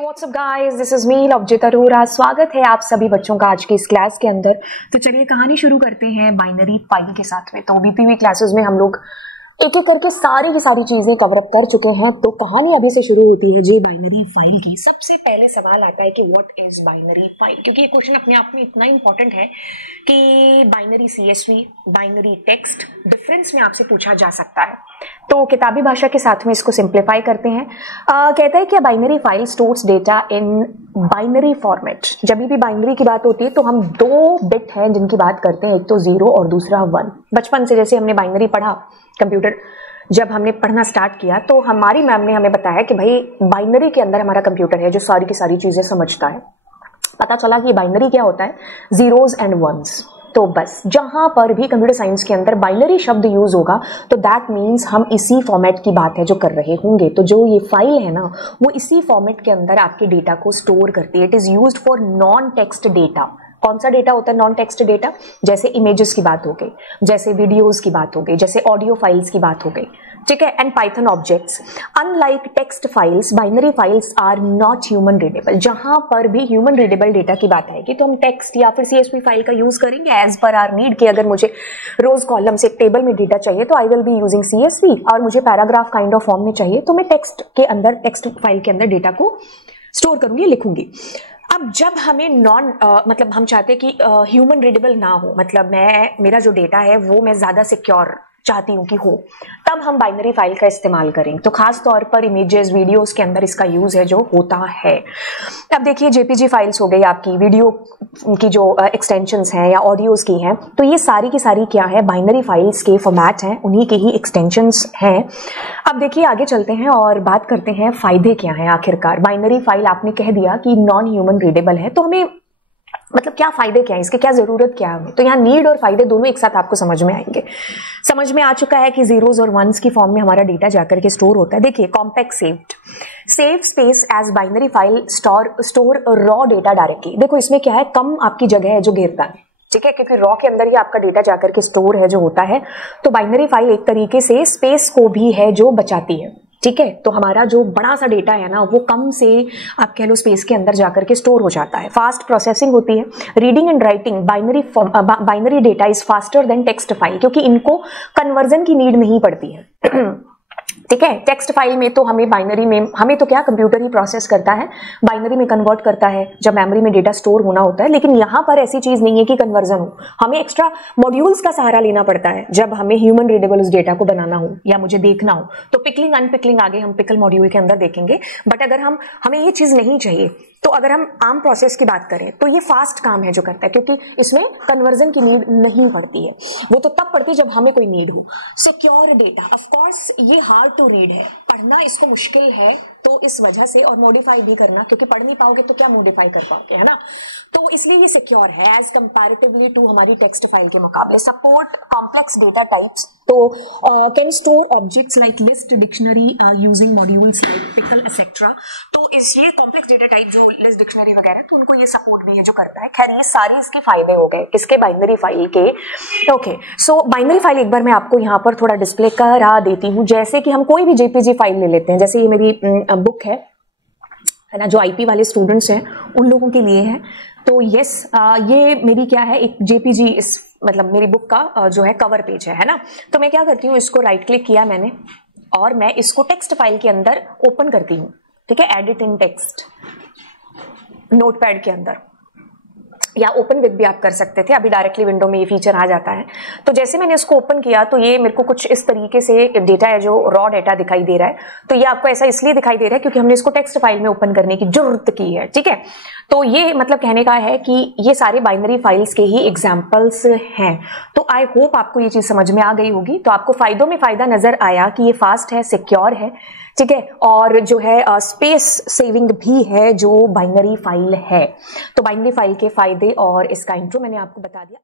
WhatsApp guys, this is me Lovjeet Arora. स्वागत है आप सभी बच्चों का आज की इस क्लास के अंदर। तो चलिए कहानी शुरू करते हैं बाइनरी फाइल के साथ में। तो बीती हुई क्लासेस में हम लोग एक एक करके सारी की सारी चीजें कवर अप कर चुके हैं। तो कहानी अभी से शुरू होती है जी बाइनरी फाइल की। सबसे पहले सवाल आता है कि व्हाट इज बाइनरी फाइल, क्योंकि ये क्वेश्चन अपने आप में इतना इंपॉर्टेंट है कि binary CSV, binary text difference में आपसे पूछा जा सकता है। तो किताबी भाषा के साथ में इसको सिंप्लीफाई करते हैं। कहता है कि binary file stores data in binary format. जब भी बाइनरी की बात होती है तो हम दो बिट हैं जिनकी बात करते हैं, एक तो 0 और दूसरा 1। बचपन से जैसे हमने बाइनरी पढ़ा, कंप्यूटर जब हमने पढ़ना स्टार्ट किया तो हमारी मैम ने हमें बताया कि भाई बाइनरी के अंदर हमारा कंप्यूटर है जो सारी की सारी चीजें समझता है। पता चला कि बाइनरी क्या होता है, जीरोस एंड वंस। तो बस जहां पर भी कंप्यूटर साइंस के अंदर बाइनरी शब्द यूज होगा तो दैट मीन्स हम इसी फॉर्मेट की बात है जो कर रहे होंगे। तो जो ये फाइल है ना, वो इसी फॉर्मेट के अंदर आपके डेटा को स्टोर करती है। It is used for non text data. कौन सा डेटा होता है नॉन टेक्स्ट डेटा? जैसे इमेजेस की बात हो गई, जैसे वीडियोस की बात हो गई, जैसे ऑडियो फाइल्स की बात हो गई, ठीक है, and Python objects. Unlike text files, binary files are not human readable. जहां पर भी ह्यूमन रीडेबल डेटा की बात आएगी तो हम टेक्स्ट या फिर सीएसवी फाइल का यूज करेंगे एज पर आर नीड। कि अगर मुझे रोज कॉलम से एक टेबल में डेटा चाहिए तो I will be using CSV, और मुझे पैराग्राफ काइंड ऑफ फॉर्म में चाहिए तो मैं टेक्स्ट के अंदर, टेक्स्ट फाइल के अंदर डेटा को स्टोर करूंगी, लिखूंगी। अब जब हमें मतलब हम चाहते हैं कि ह्यूमन रीडेबल ना हो, मतलब मेरा जो डेटा है वो मैं ज्यादा सिक्योर चाहती हूँ कि हो, तब हम बाइनरी फाइल का इस्तेमाल करें। तो खास तौर पर इमेजेस, वीडियोस के अंदर इसका यूज है जो होता है। अब देखिए जेपीजी फाइल्स हो गई आपकी, वीडियो की जो एक्सटेंशंस हैं या ऑडियोज की हैं, तो ये सारी की सारी क्या है, बाइनरी फाइल्स के फॉर्मेट हैं, उन्हीं के ही एक्सटेंशंस हैं। अब देखिए आगे चलते हैं और बात करते हैं फायदे क्या हैं। आखिरकार बाइनरी फाइल आपने कह दिया कि नॉन ह्यूमन रीडेबल है, तो हमें मतलब क्या फायदे क्या है, इसके क्या जरूरत क्या है? तो यहाँ नीड और फायदे दोनों एक साथ आपको समझ में आएंगे। समझ में आ चुका है कि जीरोस और वंस की फॉर्म में हमारा डेटा जाकर के स्टोर होता है। देखिए compact saved, save space as binary file store raw data directly. देखो इसमें क्या है, कम आपकी जगह है जो घेरता है, ठीक है, क्योंकि रॉ के अंदर ही आपका डेटा जाकर के स्टोर है जो होता है। तो बाइनरी फाइल एक तरीके से स्पेस को भी है जो बचाती है, ठीक है। तो हमारा जो बड़ा सा डेटा है ना, वो कम से आप कह लो स्पेस के अंदर जाकर के स्टोर हो जाता है। फास्ट प्रोसेसिंग होती है, reading and writing binary data is faster than text file, क्योंकि इनको कन्वर्जन की नीड नहीं पड़ती है। ठीक है, टेक्स्ट फाइल में तो हमें बाइनरी में हमें तो क्या कंप्यूटर ही प्रोसेस करता है, बाइनरी में कन्वर्ट करता है जब मेमोरी में डेटा स्टोर होना होता है। लेकिन यहाँ पर ऐसी चीज नहीं है कि कन्वर्जन हो, हमें एक्स्ट्रा मॉड्यूल्स का सहारा लेना पड़ता है जब हमें ह्यूमन रीडेबल उस डेटा को बनाना हो या मुझे देखना हो। तो पिकलिंग अनपिकलिंग आगे हम पिकल मॉड्यूल के अंदर देखेंगे। बट अगर हमें ये चीज नहीं चाहिए, तो अगर हम आम प्रोसेस की बात करें तो ये फास्ट काम है जो करता है, क्योंकि इसमें कन्वर्जन की नीड नहीं पड़ती है। वो तो तब पड़ती है जब हमें कोई नीड हो। सिक्योर डेटा, ऑफ कोर्स ये हार्ड टू रीड है, पढ़ना इसको मुश्किल है, तो इस वजह से, और मॉडिफाई भी करना, क्योंकि पढ़ नहीं पाओगे तो क्या मॉडिफाई कर पाओगे, है ना। तो इसलिए ये सिक्योर है एज कंपैरेटिवली टू हमारी टेक्स्ट फाइल के मुकाबले। सपोर्ट कॉम्प्लेक्स डेटा टाइप्स, तो can store objects like list, dictionary using modules like pickle etcetera. तो ये कॉम्प्लेक्स डेटा टाइप जो लिस्ट, डिक्शनरी वगैरह, तो उनको ये सपोर्ट भी है जो करता है। खैर ये सारे इसके फायदे हो गए किसके, बाइनरी फाइल के। ओके, सो बाइनरी फाइल एक बार मैं आपको यहाँ पर थोड़ा डिस्प्ले करा देती हूँ। जैसे कि हम कोई भी जेपीजी फाइल ले लेते हैं, जैसे ये मेरी बुक है ना, जो आईपी वाले स्टूडेंट्स हैं उन लोगों के लिए है। तो यस, ये मेरी क्या है, एक जेपीजी, इस मतलब मेरी बुक का जो है कवर पेज है ना। तो मैं क्या करती हूँ, इसको राइट क्लिक किया मैंने और मैं इसको टेक्स्ट फाइल के अंदर ओपन करती हूँ, ठीक है, एडिट इन टेक्स्ट नोटपैड के अंदर, या ओपन विद भी आप कर सकते थे। अभी डायरेक्टली विंडो में ये फीचर आ जाता है। तो जैसे मैंने इसको ओपन किया तो ये मेरे को कुछ इस तरीके से डेटा है जो रॉ डेटा दिखाई दे रहा है। तो ये आपको ऐसा इसलिए दिखाई दे रहा है क्योंकि हमने इसको टेक्स्ट फाइल में ओपन करने की जरूरत की है, ठीक है। तो ये मतलब कहने का है कि ये सारे बाइनरी फाइल्स के ही एग्जाम्पल्स हैं। तो आई होप आपको ये चीज समझ में आ गई होगी। तो आपको फायदों में फायदा नजर आया कि ये फास्ट है, सिक्योर है, ठीक है, और जो है स्पेस सेविंग भी है जो बाइनरी फाइल है। तो बाइनरी फाइल के फायदे और इसका इंट्रो मैंने आपको बता दिया।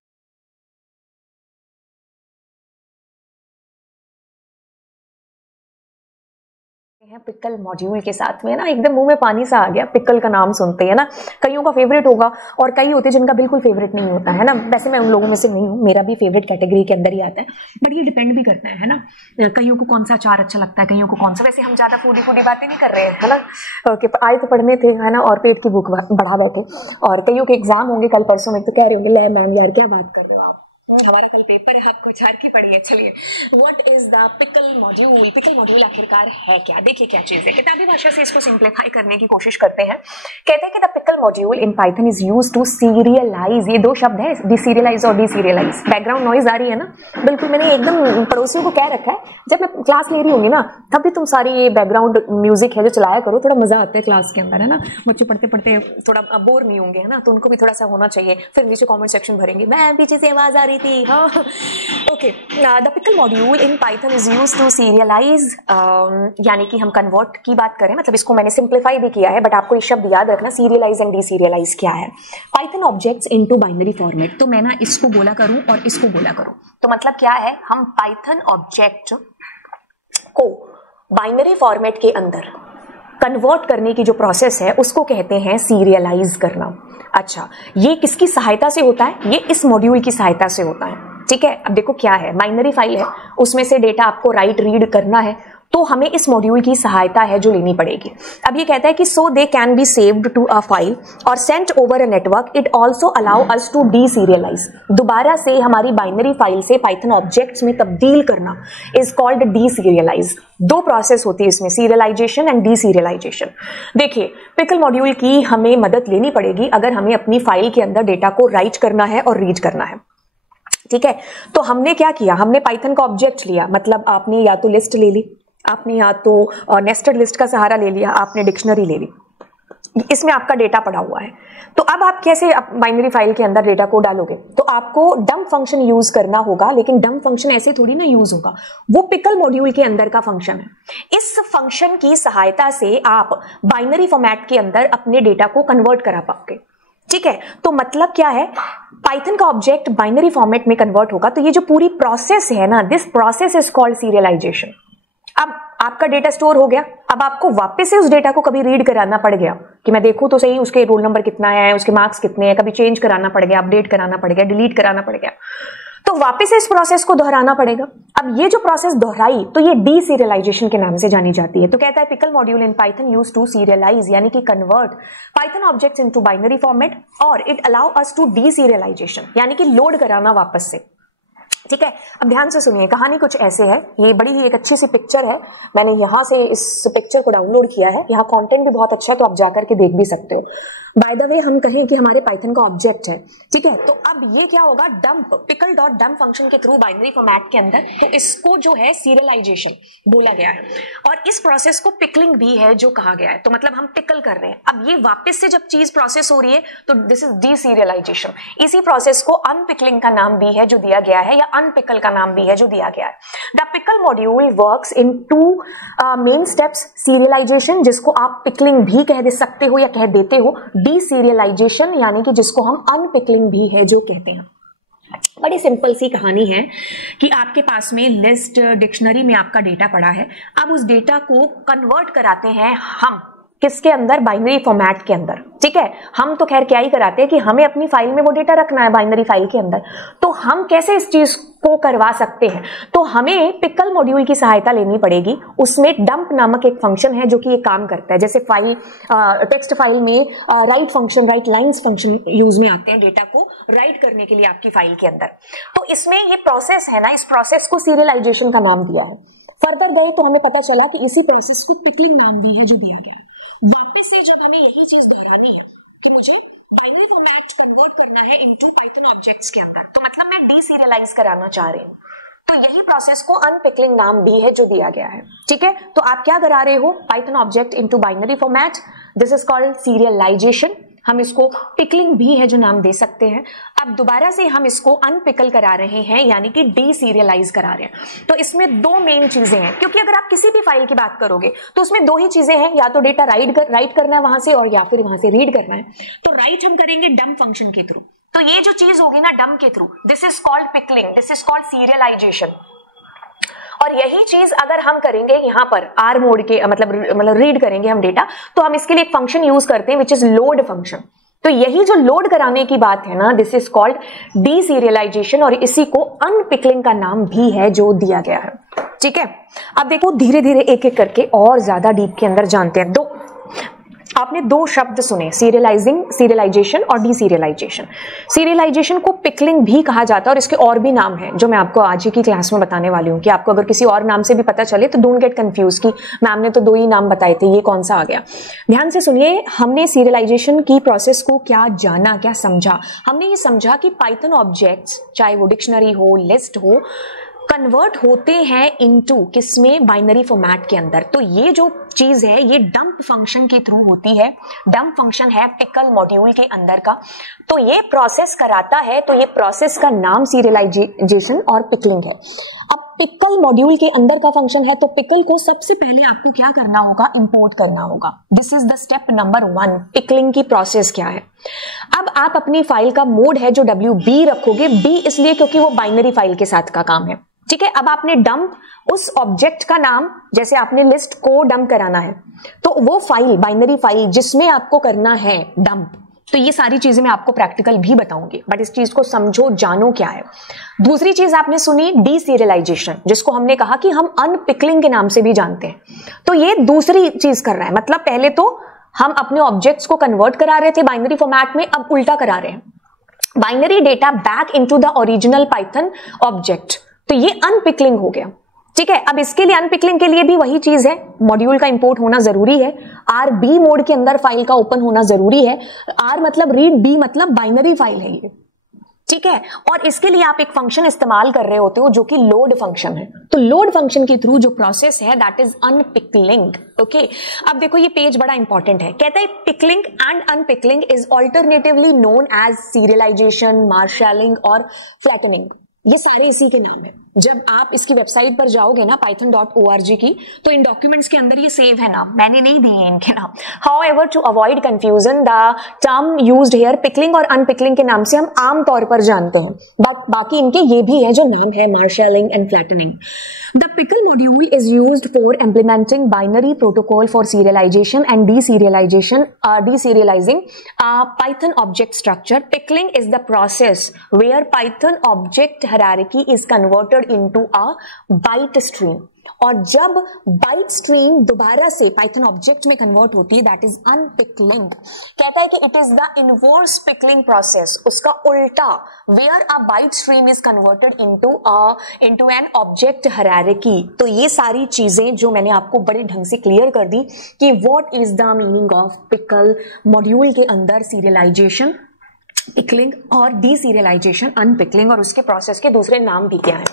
हैं पिकल मॉड्यूल के साथ में ना, एकदम मुंह में पानी सा आ गया पिकल का नाम सुनते हैं ना। कईयों का फेवरेट होगा और कई होते हैं जिनका बिल्कुल फेवरेट नहीं होता है ना। वैसे मैं उन लोगों में से नहीं हूँ, मेरा भी फेवरेट कैटेगरी के अंदर ही आता है, बट ये डिपेंड भी करता है ना, कईयों को कौन सा अचार अच्छा लगता है, कईयों को कौन सा। वैसे हम ज्यादा फूडी फूडी बातें नहीं कर रहे हैं है ना, कि आए तो पढ़ने थे है ना, और पेट की भूख बढ़ा बैठे। और कईयों के एग्जाम होंगे कल परसों में, तो कह रहे होंगे ले मैम यार क्या बात कर रहे हो आप, हमारा कल पेपर है, आपको अचार की पड़ी है। चलिए, what is the pickle module? Pickle module आखिरकार है क्या? देखिए क्या चीज है, किताबी भाषा से इसको सिंप्लीफाई करने की कोशिश करते हैं। कहते हैं कि the pickle module in Python is used to serialize, ये दो शब्द है, डिसीरियलाइज और डीसीरियलाइज। बैकग्राउंड नॉइज आ रही है ना, बिल्कुल मैंने एकदम पड़ोसियों को कह रखा है, जब मैं क्लास ले रही होंगी ना तब भी तुम सारी ये बैकग्राउंड म्यूजिक है जो चलाया करो, थोड़ा मजा आता है क्लास के अंदर है ना। बच्चे पढ़ते पढ़ते थोड़ा बोर नहीं होंगे है ना, तो उनको भी थोड़ा सा होना चाहिए। फिर नीचे कॉमेंट सेक्शन भरेंगे, मैम पीछे से आवाज आ रही थी। हाँ okay, the pickle module in Python is used to serialize, यानी कि हम कन्वर्ट की बात करें, मतलब इसको मैंने सिंप्लीफाई भी किया है, बट आपको ये शब्द याद रखना, सीरियलाइज एंड डीसीरियलाइज क्या है। Python objects into binary format, तो मैं ना इसको बोला करूं और इसको बोला करूं, तो मतलब क्या है, हम पाइथन ऑब्जेक्ट को बाइनरी फॉर्मेट के अंदर कन्वर्ट करने की जो प्रोसेस है उसको कहते हैं सीरियलाइज करना। अच्छा, ये किसकी सहायता से होता है? ये इस मॉड्यूल की सहायता से होता है। ठीक है, अब देखो क्या है, बाइनरी फाइल है, उसमें से डेटा आपको राइट रीड करना है, तो हमें इस मॉड्यूल की सहायता है जो लेनी पड़ेगी। अब ये कहता है कि so they can be saved to a file और sent over a network, it also allow us to deserialize, दोबारा से हमारी बाइनरी फाइल से पाइथन ऑब्जेक्ट्स में तब्दील करना इज कॉल्ड डीसीरियलाइज। दो प्रोसेस होती है इसमें, सीरियलाइजेशन एंड डीसीरियलाइजेशन। देखिए, पिकल मॉड्यूल की हमें मदद लेनी पड़ेगी अगर हमें अपनी फाइल के अंदर डेटा को राइट करना है और रीड करना है। ठीक है, तो हमने क्या किया, हमने पाइथन का ऑब्जेक्ट लिया, मतलब आपने या तो लिस्ट ले ली, आपने या तो नेस्टेड लिस्ट का सहारा ले लिया, आपने डिक्शनरी ले ली, इसमें आपका डेटा पड़ा हुआ है। तो अब आप कैसे बाइनरी फाइल के अंदर डेटा को डालोगे, तो आपको डंप फंक्शन यूज करना होगा, लेकिन डंप फंक्शन ऐसे थोड़ी ना यूज होगा, वो पिकल मॉड्यूल के अंदर का फंक्शन है। इस फंक्शन की सहायता से आप बाइनरी फॉर्मेट के अंदर अपने डेटा को कन्वर्ट करा पाओगे। ठीक है, तो मतलब क्या है, पाइथन का ऑब्जेक्ट बाइनरी फॉर्मेट में कन्वर्ट होगा, तो ये जो पूरी प्रोसेस है ना, this process is called serialisation. अब आपका डेटा स्टोर हो गया, अब आपको वापस से उस डेटा को कभी रीड कराना पड़ गया कि मैं देखूं तो सही उसके रोल नंबर कितना है, उसके मार्क्स कितने हैं, कभी चेंज कराना पड़ गया, अपडेट कराना पड़ गया, डिलीट कराना पड़ गया, तो वापस से इस प्रोसेस को दोहराना पड़ेगा। अब ये जो प्रोसेस दोहराई तो ये डीसीरियलाइजेशन के नाम से जानी जाती है। तो कहता है pickle module in Python use to serialize, यानी कि convert Python objects into binary format, और it allow us to deserialization, यानी कि लोड कराना वापस से। ठीक है, अब ध्यान से सुनिए, कहानी कुछ ऐसे है, ये बड़ी ही एक अच्छी सी पिक्चर है, मैंने यहां से इस पिक्चर को डाउनलोड किया है, यहाँ कंटेंट भी बहुत अच्छा है, तो आप जाकर के देख भी सकते हो। बाय द वे, हम कहें कि हमारे पाइथन का ऑब्जेक्ट है, ठीक है, तो अब ये क्या होगा, dump pickle dot dump function के थ्रू बाइनरी फॉर्मेट के अंदर, तो इसको जो है सीरियलाइजेशन बोला गया है, और इस प्रोसेस को पिकलिंग भी है जो कहा गया है, तो मतलब हम पिकल कर रहे हैं। अब ये वापस से जब चीज प्रोसेस हो रही है तो दिस इज डीसीरियलाइजेशन। इसी प्रोसेस को अनपिकलिंग का नाम भी है जो दिया गया है, या अनपिकल का नाम भी है जो दिया गया है। The pickle module works in two main steps, serialization जिसको आप पिकलिंग भी कह दे सकते हो या कह देते हो, डीसीरियलाइजेशन यानी कि जिसको हम अनपिकलिंग भी है जो कहते हैं। बड़ी सिंपल सी कहानी है कि आपके पास में लिस्ट डिक्शनरी में आपका डेटा पड़ा है, अब उस डेटा को कन्वर्ट कराते हैं हम किसके अंदर, बाइनरी फॉर्मेट के अंदर। ठीक है, हम तो खैर क्या ही कराते हैं कि हमें अपनी फाइल में वो डेटा रखना है बाइनरी फाइल के अंदर, तो हम कैसे इस चीज को करवा सकते हैं, तो हमें पिकल मॉड्यूल की सहायता लेनी पड़ेगी। उसमें डंप नामक एक फंक्शन है जो कि ये काम करता है, जैसे फाइल टेक्स्ट फाइल में right function, right lines function use में आते हैं डेटा को राइट करने के लिए आपकी फाइल के अंदर। तो इसमें ये प्रोसेस है ना, इस प्रोसेस को सीरियलाइजेशन का नाम दिया है। फर्दर गए तो हमें पता चला कि इसी प्रोसेस को पिकलिंग नाम भी है जो दिया गया है। वापस से जब हमें यही चीज दोहरानी है तो मुझे बाइनरी फॉर्मेट कन्वर्ट करना है इनटू पाइथन ऑब्जेक्ट्स के अंदर, तो मतलब मैं डीसीरियलाइज कराना चाह रही हूँ, तो यही प्रोसेस को अनपिकलिंग नाम भी है जो दिया गया है। ठीक है, तो आप क्या करा रहे हो, Python object into binary format, this is called serialisation. हम इसको पिकलिंग भी है जो नाम दे सकते हैं। अब दोबारा से हम इसको अनपिकल करा रहे हैं, यानी कि डीसीरियलाइज करा रहे हैं। तो इसमें दो मेन चीजें हैं, क्योंकि अगर आप किसी भी फाइल की बात करोगे तो उसमें दो ही चीजें हैं, या तो डेटा राइट करना है वहां से, और या फिर वहां से रीड करना है। तो राइट हम करेंगे डंप फंक्शन के थ्रू, तो ये जो चीज होगी ना डंप के through, this is called pickling, this is called serialisation. और यही चीज अगर हम करेंगे यहाँ पर आर मोड के मतलब रीड करेंगे हम डेटा, तो हम इसके लिए एक फंक्शन यूज करते हैं विच इज लोड फंक्शन। तो यही जो लोड कराने की बात है ना, दिस इज कॉल्ड डीसीरियलाइजेशन, और इसी को अनपिकलिंग का नाम भी है जो दिया गया है। ठीक है, अब देखो धीरे धीरे एक एक करके और ज्यादा डीप के अंदर जानते हैं। आपने दो शब्द सुने, सीरियलाइजेशन और डीसीरियलाइजेशन। सीरियलाइजेशन को पिकलिंग भी कहा जाता है और इसके और भी नाम हैं जो मैं आपको आज ही की क्लास में बताने वाली हूँ, कि आपको अगर किसी और नाम से भी पता चले तो डोंट गेट कंफ्यूज कि मैम ने तो दो ही नाम बताए थे, ये कौन सा आ गया। ध्यान से सुनिए, हमने सीरियलाइजेशन की प्रोसेस को क्या जाना, क्या समझा। हमने ये समझा कि पाइथन ऑब्जेक्ट्स, चाहे वो डिक्शनरी हो, लिस्ट हो, कन्वर्ट होते हैं इनटू किसमें, बाइनरी फॉर्मेट के अंदर। तो ये जो चीज है ये डंप फंक्शन के थ्रू होती है। डंप फंक्शन है पिकल मॉड्यूल के अंदर का, तो ये प्रोसेस कराता है। तो ये प्रोसेस का नाम सीरियलाइजेशन और पिकलिंग है। अब पिकल मॉड्यूल के अंदर का फंक्शन है, तो पिकल को सबसे पहले आपको क्या करना होगा, इंपोर्ट करना होगा। This is the step number 1। Pickling की प्रोसेस क्या है। अब आप अपनी फाइल का मोड है जो WB रखोगे, B इसलिए क्योंकि वो बाइनरी फाइल के साथ का काम है। ठीक है, अब आपने डंप उस ऑब्जेक्ट का नाम, जैसे आपने लिस्ट को डंप कराना है, तो वो फाइल, बाइनरी फाइल जिसमें आपको करना है डंप। तो ये सारी चीजें मैं आपको प्रैक्टिकल भी बताऊंगी, बट इस चीज को समझो, जानो क्या है। दूसरी चीज आपने सुनी डीसीरियलाइजेशन, जिसको हमने कहा कि हम अनपिकलिंग के नाम से भी जानते हैं। तो ये दूसरी चीज कर रहा है, मतलब पहले तो हम अपने ऑब्जेक्ट्स को कन्वर्ट करा रहे थे बाइनरी फॉर्मेट में, अब उल्टा करा रहे हैं, binary data back into the original Python object. तो ये अनपिकलिंग हो गया। ठीक है, अब इसके लिए अनपिकलिंग के लिए भी वही चीज है, मॉड्यूल का इंपोर्ट होना जरूरी है, RB मोड के अंदर फाइल का ओपन होना जरूरी है। R मतलब रीड, B मतलब बाइनरी फाइल है ये। ठीक है, और इसके लिए आप एक फंक्शन इस्तेमाल कर रहे होते हो जो कि लोड फंक्शन है। तो लोड फंक्शन के थ्रू जो प्रोसेस है दैट इज अनपिकलिंग। ओके, अब देखो ये पेज बड़ा इंपॉर्टेंट है, कहता है pickling and unpickling is alternatively known as serialization, marshalling और फ्लैटनिंग। ये सारे इसी के नाम है। जब आप इसकी वेबसाइट पर जाओगे ना python.org की, तो इन डॉक्यूमेंट्स के अंदर ये सेव है नाम, मैंने नहीं दिए इनके नाम। However to avoid confusion the term used here pickling और अनपिकलिंग के नाम से हम आम तौर पर जानते हैं, बाकी इनके ये भी है जो नाम है, marshalling and flattening. The pickle module is used for implementing binary protocol for serialization and deserializing Python object structure. Pickling is the process where Python object hierarchy is converted into a byte stream. और जब byte stream दोबारा से Python object में convert होती है, that is unpickling. कहता है कि it is the inverse pickling process, उसका उल्टा, where a byte stream is converted into an object hierarchy. तो ये सारी चीजें जो मैंने आपको बड़े ढंग से क्लियर कर दी कि what is the meaning of pickle module के अंदर सीरियलाइजेशन, पिकलिंग और डीसीरियलाइजेशन, अनपिकलिंग, और उसके प्रोसेस के दूसरे नाम भी क्या है।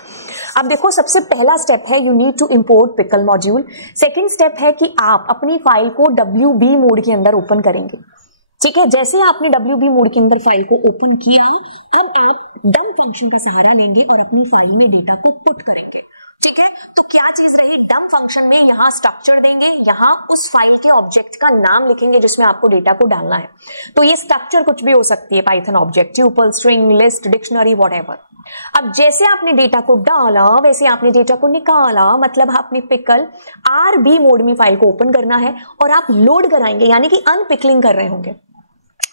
अब देखो, सबसे पहला स्टेप है you need to import pickle module. Second step है कि आप अपनी फाइल को WB मोड के अंदर ओपन करेंगे। ठीक है, जैसे आपने WB मोड के अंदर फाइल को ओपन किया, अब आप डंप फंक्शन का सहारा लेंगे और अपनी फाइल में डेटा को पुट करेंगे। ठीक है, तो क्या चीज रही, डंप फंक्शन में यहाँ स्ट्रक्चर देंगे, यहाँ उस फाइल के ऑब्जेक्ट का नाम लिखेंगे जिसमें आपको डेटा को डालना है। तो ये स्ट्रक्चर कुछ भी हो सकती है, Python object, tuple, string, list, dictionary, whatever. अब जैसे आपने डेटा को डाला वैसे आपने डेटा को निकाला, मतलब आपने पिकल RB मोड में फाइल को ओपन करना है और आप लोड कराएंगे, यानी कि अनपिकलिंग कर रहे होंगे।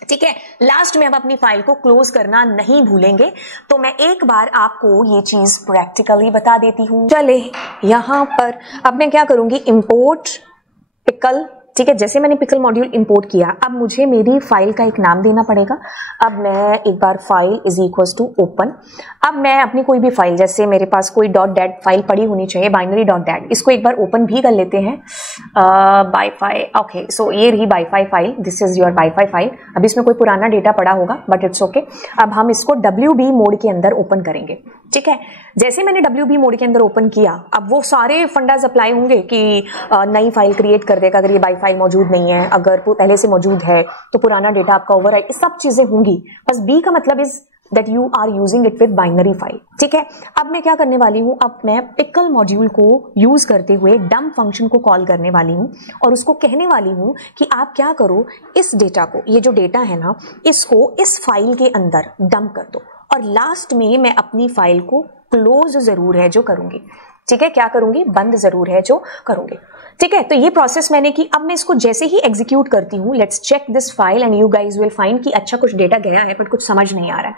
ठीक है, लास्ट में अब अपनी फाइल को क्लोज करना नहीं भूलेंगे। तो मैं एक बार आपको ये चीज प्रैक्टिकली बता देती हूँ। चले यहां पर अब मैं क्या करूंगी, इंपोर्ट पिकल। ठीक है, जैसे मैंने पिकल मॉड्यूल इंपोर्ट किया, अब मुझे मेरी फाइल का एक नाम देना पड़ेगा। अब मैं एक बार file is equals to open. अब मैं अपनी कोई भी फाइल, जैसे मेरे पास कोई .dat फाइल पड़ी होनी चाहिए, बाइनरी .dat, इसको एक बार ओपन भी कर लेते हैं। वाईफाई, ओके, सो ये रही wifi file, this is your wifi file. अब इसमें कोई पुराना डेटा पड़ा होगा बट इट्स ओके। अब हम इसको WB मोड के अंदर ओपन करेंगे। ठीक है, जैसे मैंने WB मोड के अंदर ओपन किया, अब वो सारे फंडाज अप्लाई होंगे कि नई फाइल क्रिएट कर देगा अगर ये बाई फाइल मौजूद नहीं है, अगर वो पहले से मौजूद है तो पुराना डेटा आपका ओवर है, ये सब चीजें होंगी। बस B का मतलब is that you are using it with binary file. ठीक है, अब मैं क्या करने वाली हूं, अब मैं पिकल मॉड्यूल को यूज करते हुए डंप फंक्शन को कॉल करने वाली हूं और उसको कहने वाली हूं कि आप क्या करो, इस डेटा को, ये जो डेटा है ना, इसको इस फाइल के अंदर डंप कर दो। और लास्ट में मैं अपनी फाइल को क्लोज जरूर है जो करूंगी। ठीक है, क्या करूंगी, बंद जरूर है जो करूंगी। ठीक है, तो ये प्रोसेस मैंने की। अब मैं इसको जैसे ही एग्जीक्यूट करती हूँ, let's check this file and you guys will find कि अच्छा कुछ डेटा गया है बट कुछ समझ नहीं आ रहा है,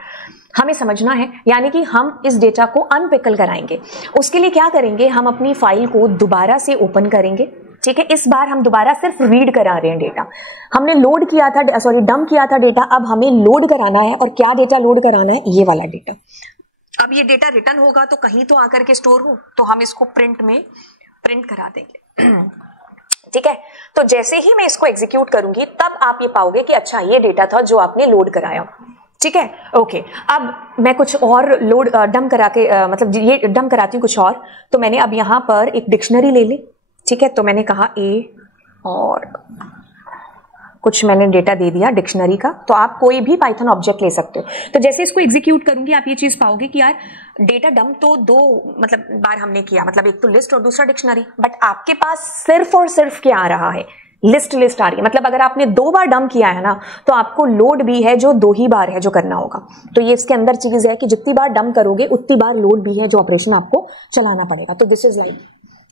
हमें समझना है, यानी कि हम इस डेटा को अनपिकल कराएंगे। उसके लिए क्या करेंगे, हम अपनी फाइल को दोबारा से ओपन करेंगे। ठीक है, इस बार हम दोबारा सिर्फ रीड करा रहे हैं डेटा। हमने लोड किया था, सॉरी डंप किया था डेटा, अब हमें लोड कराना है। और क्या डेटा लोड कराना है, ये वाला डेटा। अब ये डेटा रिटर्न होगा तो कहीं तो आकर के स्टोर हो, तो हम इसको प्रिंट में प्रिंट करा देंगे। ठीक है, तो जैसे ही मैं इसको एग्जीक्यूट करूंगी तब आप ये पाओगे कि अच्छा ये डेटा था जो आपने लोड कराया। ठीक है, ओके। अब मैं कुछ और लोड डंप करा के मतलब ये डंप कराती हूँ कुछ और। तो मैंने अब यहां पर एक डिक्शनरी ले ली। ठीक है, तो मैंने कहा ए और कुछ मैंने डेटा दे दिया डिक्शनरी का। तो आप कोई भी पाइथन ऑब्जेक्ट ले सकते हो। तो जैसे इसको एग्जीक्यूट करूंगी आप ये चीज पाओगे कि यार डेटा डंप तो दो मतलब बार हमने किया, मतलब एक तो लिस्ट और दूसरा डिक्शनरी, बट आपके पास सिर्फ और सिर्फ क्या आ रहा है, लिस्ट आ रही है। मतलब अगर आपने 2 बार डंप किया है ना, तो आपको लोड भी है जो 2 ही बार है जो करना होगा। तो ये इसके अंदर चीज है कि जितनी बार डंप करोगे उतनी बार लोड भी है जो ऑपरेशन आपको चलाना पड़ेगा। तो दिस इज लाइक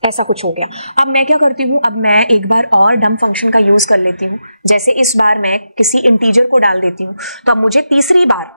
ऐसा कुछ हो गया। अब मैं क्या करती हूँ, अब मैं एक बार और डंप फंक्शन का यूज कर लेती हूँ। जैसे इस बार मैं किसी इंटीजर को डाल देती हूँ, तो अब मुझे तीसरी बार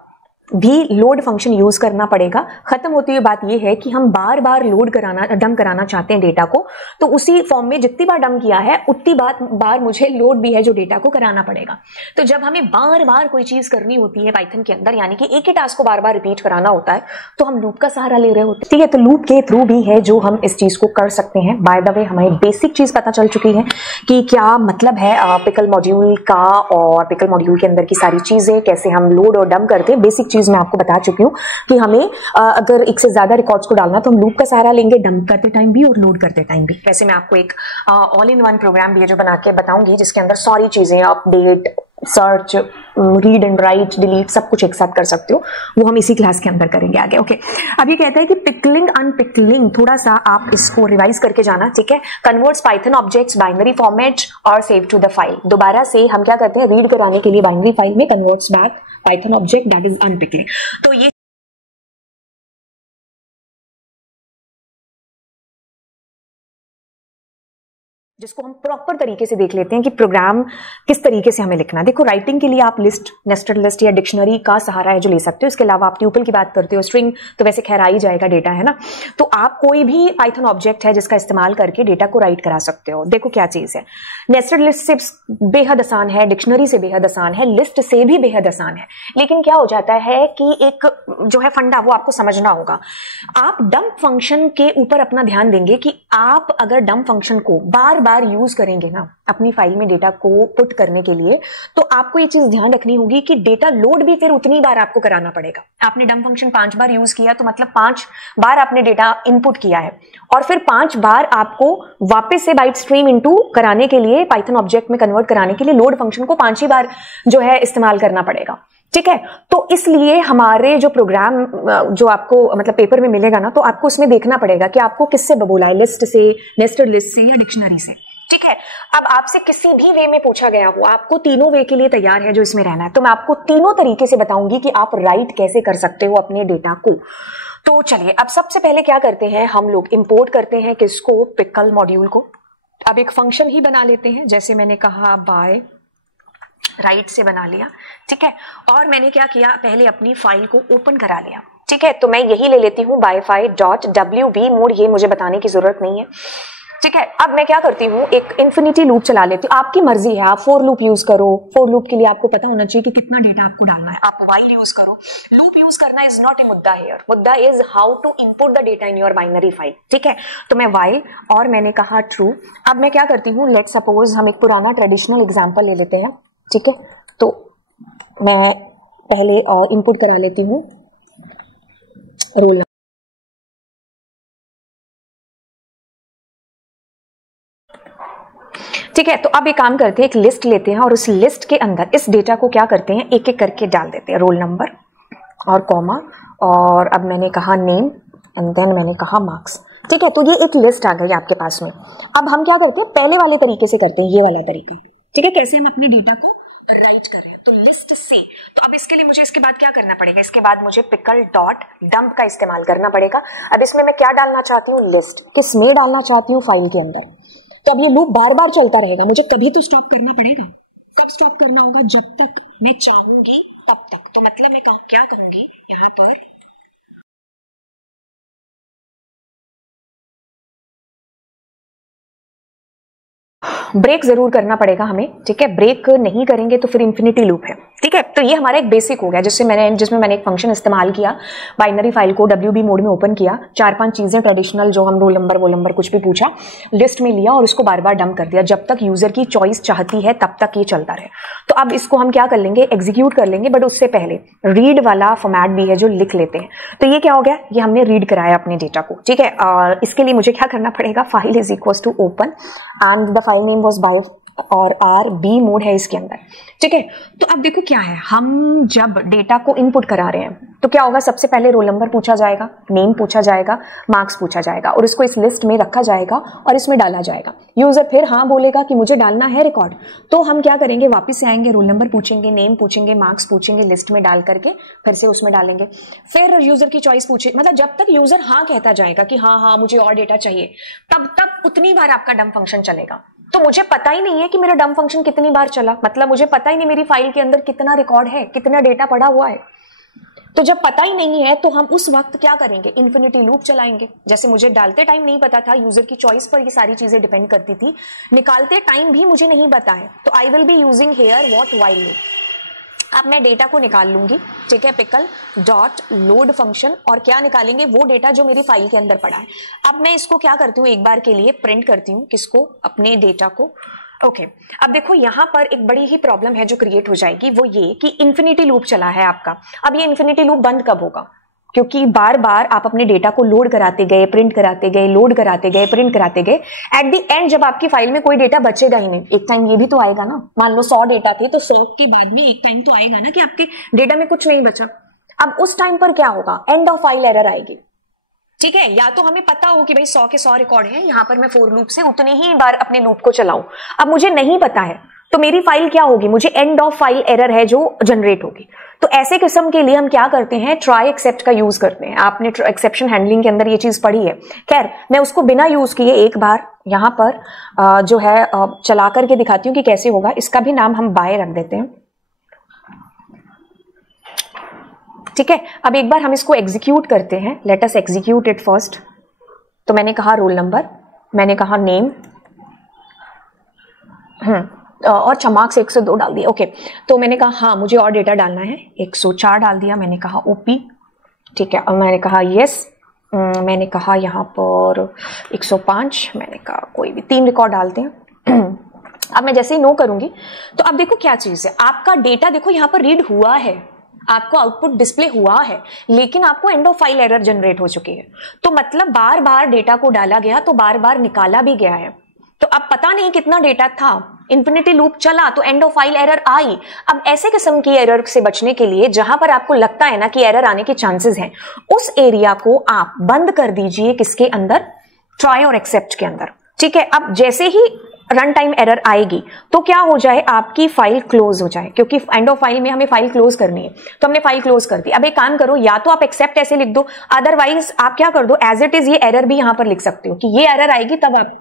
भी लोड फंक्शन यूज करना पड़ेगा। खत्म होती हुई बात यह है कि हम बार बार लोड कराना डंप कराना चाहते हैं डेटा को, तो उसी फॉर्म में जितनी बार डंप किया है उतनी बार मुझे लोड भी है जो डेटा को कराना पड़ेगा। तो जब हमें बार बार कोई चीज करनी होती है पाइथन के अंदर, यानी कि एक ही टास्क को बार बार रिपीट कराना होता है, तो हम लूप का सहारा ले रहे होते हैं। ठीक है, तो लूप के थ्रू भी है जो हम इस चीज को कर सकते हैं। बाय द वे हमें बेसिक चीज पता चल चुकी है कि क्या मतलब है पिकल मॉड्यूल का, और पिकल मॉड्यूल के अंदर की सारी चीजें कैसे हम लोड और डंप करते हैं। बेसिक चीज मैं आपको बता चुकी हूँ कि हमें अगर एक से ज्यादा रिकॉर्ड्स को डालना तो हम लूप का सहारा लेंगे, डंप करते टाइम भी और लोड करते टाइम भी। वैसे मैं आपको एक ऑल इन वन प्रोग्राम भी है जो बना के बताऊंगी, जिसके अंदर सारी चीजें update, search, read and right, delete सब कुछ एक साथ कर सकते हो। वो हम इसी क्लास के अंदर करेंगे आगे। ओके, अब ये कहता है कि पिकलिंग अनपिकलिंग, थोड़ा सा आप इसको रिवाइज करके जाना। ठीक है, converts Python objects binary format और सेव टू द फाइल। दोबारा से हम क्या करते हैं, रीड कराने के लिए बाइनरी फाइल में converts back Python object that is unpickling. तो ये जिसको हम प्रॉपर तरीके से देख लेते हैं कि प्रोग्राम किस तरीके से हमें लिखना है। देखो, राइटिंग के लिए आप लिस्ट, नेस्टेड लिस्ट या डिक्शनरी का सहारा है जो ले सकते हो। इसके अलावा आप ट्यूपल की बात करते हो, स्ट्रिंग तो वैसे खैर आ ही जाएगा, डेटा है ना। तो आप कोई भी पाइथन ऑब्जेक्ट है जिसका इस्तेमाल करके डेटा को राइट करा सकते हो। देखो क्या चीज है, नेस्टेड लिस्ट से बेहद आसान है, डिक्शनरी से बेहद आसान है, लिस्ट से भी बेहद आसान है। लेकिन क्या हो जाता है कि एक जो है फंडा वो आपको समझना होगा। आप डंप फंक्शन के ऊपर अपना ध्यान देंगे कि आप अगर डंप फंक्शन को बार बार यूज करेंगे ना अपनी फाइल में डेटा को पुट करने के लिए, तो आपको ये चीज ध्यान रखनी होगी कि डेटा लोड भी फिर उतनी बार आपको कराना पड़ेगा। आपने डंप फंक्शन 5 बार यूज किया तो मतलब 5 बार आपने डेटा इनपुट किया है, और फिर 5 बार आपको वापस से बाइट स्ट्रीम इनटू कराने के लिए, पाइथन ऑब्जेक्ट में कन्वर्ट कराने के लिए लोड फंक्शन को 5 ही बार जो है इस्तेमाल करना पड़ेगा। ठीक है, तो इसलिए हमारे जो प्रोग्राम जो आपको मतलब पेपर में मिलेगा ना, तो आपको उसमें देखना पड़ेगा कि आपको किससे बोला है, लिस्ट से, नेस्टेड लिस्ट से या डिक्शनरी से। ठीक है, अब आपसे किसी भी वे में पूछा गया हो, आपको तीनों वे के लिए तैयार है जो इसमें रहना है, तो मैं आपको तीनों तरीके से बताऊंगी कि आप राइट कैसे कर सकते हो अपने डेटा को। तो चलिए, अब सबसे पहले क्या करते हैं, हम लोग इंपोर्ट करते हैं किसको, पिकल मॉड्यूल को। अब एक फंक्शन ही बना लेते हैं, जैसे मैंने कहा बाय राइट से बना लिया। ठीक है, और मैंने क्या किया, पहले अपनी फाइल को ओपन करा लिया। ठीक है, तो मैं यही ले लेती हूँ byfile.wb मोड, ये मुझे बताने की जरूरत नहीं है। ठीक है, अब मैं क्या करती हूँ, एक इन्फिनिटी लूप चला लेती हूँ। आपकी मर्जी है, आप फॉर लूप यूज करो। फॉर लूप के लिए आपको पता होना चाहिए कि कितना डेटा आपको डालना है। आप व्हाइल यूज करो, लूप यूज करना इज नॉट ए मुद्दा हियर, मुद्दा is how to import the data in your binary file. ठीक है, तो मैं व्हाइल और मैंने कहा ट्रू। अब मैं क्या करती हूँ, लेट सपोज हम एक पुराना ट्रेडिशनल एग्जाम्पल ले लेते हैं। ठीक है, तो मैं पहले और इनपुट करा लेती हूँ रोल। ठीक है, तो अब एक काम करते हैं, एक लिस्ट लेते हैं और उस लिस्ट के अंदर इस डेटा को क्या करते हैं, एक एक करके डाल देते हैं, रोल नंबर और कॉमा, और अब मैंने कहा नेम एंड देन मैंने कहा मार्क्स। ठीक है, तो ये एक लिस्ट आ गई आपके पास में। अब हम क्या करते हैं, पहले वाले तरीके से करते हैं, ये वाला तरीका। ठीक है, कैसे हम अपने डेटा को राइट कर रहे हैं, तो लिस्ट से। तो अब इसके लिए मुझे इसके बाद क्या करना पड़ेगा, इसके बाद मुझे पिकल डॉट डंप का इस्तेमाल करना पड़ेगा। अब इसमें मैं क्या डालना चाहती हूँ, लिस्ट। किसमें डालना चाहती हूँ, फाइल के अंदर। तो अब ये लूप बार बार चलता रहेगा, मुझे कभी तो स्टॉप करना पड़ेगा। कब स्टॉप करना होगा, जब तक मैं चाहूंगी तब तक। तो मतलब मैं क्या कहूंगी यहाँ पर, ब्रेक जरूर करना पड़ेगा हमें, ठीक है। ब्रेक नहीं करेंगे तो फिर इंफिनिटी लूप है, ठीक है। तो ये हमारा एक बेसिक हो गया जिसमें मैंने एक फंक्शन इस्तेमाल किया, बाइनरी फाइल को WB मोड में ओपन किया, 4-5 चीजें ट्रेडिशनल जो हम रोल नंबर कुछ भी पूछा, लिस्ट में लिया और उसको बार बार डंप कर दिया जब तक यूजर की चॉइस चाहती है तब तक ये चलता रहे। तो अब इसको हम क्या कर लेंगे, एग्जीक्यूट कर लेंगे, बट उससे पहले रीड वाला फॉर्मेट भी है जो लिख लेते हैं। तो ये क्या हो गया, ये हमने रीड कराया अपने डेटा को, ठीक है। और इसके लिए मुझे क्या करना पड़ेगा, file is equal to open and the file name was by और RB मोड है इसके अंदर, ठीक है। तो अब देखो क्या है, हम जब डेटा को इनपुट करा रहे हैं तो क्या होगा, सबसे पहले रोल नंबर पूछा जाएगा, नेम पूछा जाएगा, मार्क्स पूछा जाएगा और इसको इस लिस्ट में रखा जाएगा और इसमें डाला जाएगा। यूजर फिर हाँ बोलेगा कि मुझे डालना है रिकॉर्ड, तो हम क्या करेंगे, वापस से आएंगे, रोल नंबर पूछेंगे, नेम पूछेंगे, मार्क्स पूछेंगे, लिस्ट में डाल करके फिर से उसमें डालेंगे। फिर यूजर की चॉइस पूछे, मतलब जब तक यूजर हाँ कहता जाएगा कि हाँ मुझे और डेटा चाहिए, तब तक उतनी बार आपका डंप फंक्शन चलेगा। तो मुझे पता ही नहीं है कि मेरा डंप फंक्शन कितनी बार चला, मतलब मुझे पता ही नहीं मेरी फाइल के अंदर कितना रिकॉर्ड है, कितना डेटा पड़ा हुआ है। तो जब पता ही नहीं है तो हम उस वक्त क्या करेंगे, इन्फिनिटी लूप चलाएंगे। जैसे मुझे डालते टाइम नहीं पता था, यूजर की चॉइस पर ये सारी चीजें डिपेंड करती थी, निकालते टाइम भी मुझे नहीं पता है, तो I will be using here what, while loop. अब मैं डेटा को निकाल लूंगी, ठीक है, पिकल डॉट लोड फंक्शन, और क्या निकालेंगे, वो डेटा जो मेरी फाइल के अंदर पड़ा है। अब मैं इसको क्या करती हूँ, एक बार के लिए प्रिंट करती हूँ, किसको, अपने डेटा को। ओके, अब देखो यहाँ पर एक बड़ी ही प्रॉब्लम है जो क्रिएट हो जाएगी, वो ये कि इन्फिनिटी लूप चला है आपका। अब ये इन्फिनिटी लूप बंद कब होगा, क्योंकि बार बार आप अपने डेटा को लोड कराते गए, प्रिंट कराते गए, लोड कराते गए, प्रिंट कराते गए, एट द एंड जब आपकी फाइल में कोई डेटा बचेगा ही नहीं, एक टाइम ये भी तो आएगा ना, मान लो 100 डेटा थे तो 100 के बाद में एक टाइम तो आएगा ना कि आपके डेटा में कुछ नहीं बचा। अब उस टाइम पर क्या होगा, एंड ऑफ फाइल एरर आएगी, ठीक है। या तो हमें पता हो कि भाई 100 के 100 रिकॉर्ड है, यहां पर मैं फॉर लूप से उतने ही बार अपने लूप को चलाऊं। अब मुझे नहीं पता है तो मेरी फाइल क्या होगी, मुझे एंड ऑफ फाइल एरर है जो जनरेट होगी। तो ऐसे किस्म के लिए हम क्या करते हैं, ट्राई एक्सेप्ट का यूज करते हैं। आपने एक्सेप्शन हैंडलिंग के अंदर ये चीज पढ़ी है। खैर मैं उसको बिना यूज किए एक बार यहां पर जो है चला करके दिखाती हूँ कि कैसे होगा। इसका भी नाम हम बाय रख देते हैं, ठीक है। अब एक बार हम इसको एग्जीक्यूट करते हैं, let us execute it first. तो मैंने कहा रोल नंबर, मैंने कहा नेम, और मार्क्स 102 डाल दिया, ओके। तो मैंने कहा हाँ मुझे और डेटा डालना है, 104 डाल दिया। मैंने कहा ओपी, ठीक है। अब मैंने कहा यस, मैंने कहा यहाँ पर 105, मैंने कहा कोई भी 3 रिकॉर्ड डालते हैं। अब मैं जैसे ही नो करूंगी तो अब देखो क्या चीज है, आपका डेटा देखो यहाँ पर रीड हुआ है, आपको आउटपुट डिस्प्ले हुआ है, लेकिन आपको and of file error generate हो चुकी है। तो मतलब बार बार डेटा को डाला गया तो बार बार निकाला भी गया है। तो अब पता नहीं कितना डेटा था, इन्फिनिटी लूप चला तो एंड ऑफ फाइल एरर आई। अब ऐसे किस्म की एरर से बचने के लिए जहां पर आपको लगता है ना कि एरर आने के चांसेस हैं, उस एरिया को आप बंद कर दीजिए, किसके अंदर, ट्राई और एक्सेप्ट के अंदर, ठीक है। अब जैसे ही रन टाइम एरर आएगी तो क्या हो जाए, आपकी फाइल क्लोज हो जाए, क्योंकि एंड ऑफ फाइल में हमें फाइल क्लोज करनी है, तो हमने फाइल क्लोज कर दी। अब एक काम करो, या तो आप एक्सेप्ट ऐसे लिख दो, अदरवाइज आप क्या कर दो, एज इट इज ये एरर भी यहां पर लिख सकते हो कि ये एरर आएगी तब आप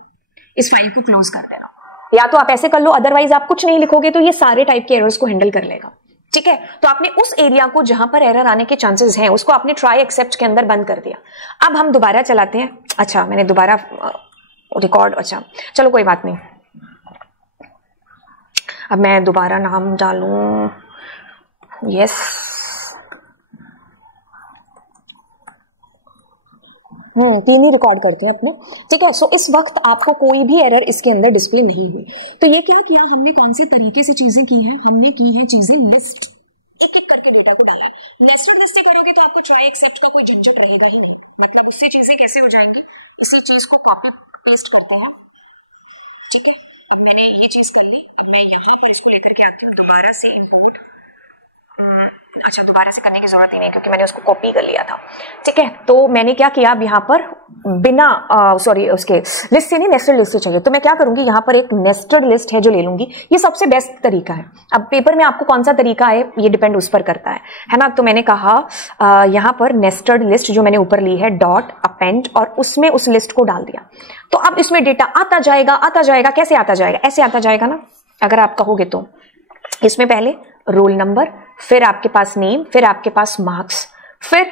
इस फाइल को क्लोज कर देना, या तो आप ऐसे कर लो, अदरवाइज आप कुछ नहीं लिखोगे तो ये सारे टाइप के एरर्स को हैंडल कर लेगा, ठीक है। तो आपने उस एरिया को जहां पर एरर आने के चांसेस हैं उसको आपने ट्राई एक्सेप्ट के अंदर बंद कर दिया। अब हम दोबारा चलाते हैं, अच्छा मैंने दोबारा रिकॉर्ड, अच्छा चलो कोई बात नहीं। अब मैं दोबारा नाम डालूं, यस, तीन ही रिकॉर्ड करते हैं अपने, ठीक है। सो इस वक्त आपको कोई भी एरर इसके अंदर डिस्प्ले नहीं हुई। तो ये क्या किया हमने, कौन से तरीके से चीजें की हैं, हमने की है चीजें लिस्ट, एक एक करके डेटा को डाला। नेस्टेड लिस्ट करोगे तो आपको ट्राई एक्सेप्ट का कोई झंझट रहेगा ही नहीं, मतलब उससे चीजें कैसे हो जाएंगी, उसी चीज को कॉपी पेस्ट करते हैं, ठीक है। अब मैंने ये चीज कर ली, मैं यहाँ पर इसको लेकर के आती हूँ दोबारा से, अच्छा दोबारा से करने की जरूरत ही नहीं क्योंकि मैंने उसको कॉपी कर लिया था, ठीक है। तो मैंने क्या किया, अब यहाँ पर बिना सॉरी उसके लिस्ट से नहीं, नेस्टेड लिस्ट से चाहिए। तो मैं क्या करूंगी, यहाँ पर एक नेस्टेड लिस्ट है जो ले लूंगी। ये सबसे बेस्ट तरीका है। अब पेपर में आपको कौन सा तरीका है ये डिपेंड उस पर करता है ना। तो मैंने कहा यहाँ पर नेस्टेड लिस्ट जो मैंने ऊपर ली है, डॉट अपेंड, और उसमें उस लिस्ट को डाल दिया। तो अब इसमें डेटा आता जाएगा। कैसे आता जाएगा? ऐसे आता जाएगा ना, अगर आप कहोगे तो। इसमें पहले रोल नंबर, फिर आपके पास नेम, फिर आपके पास मार्क्स, फिर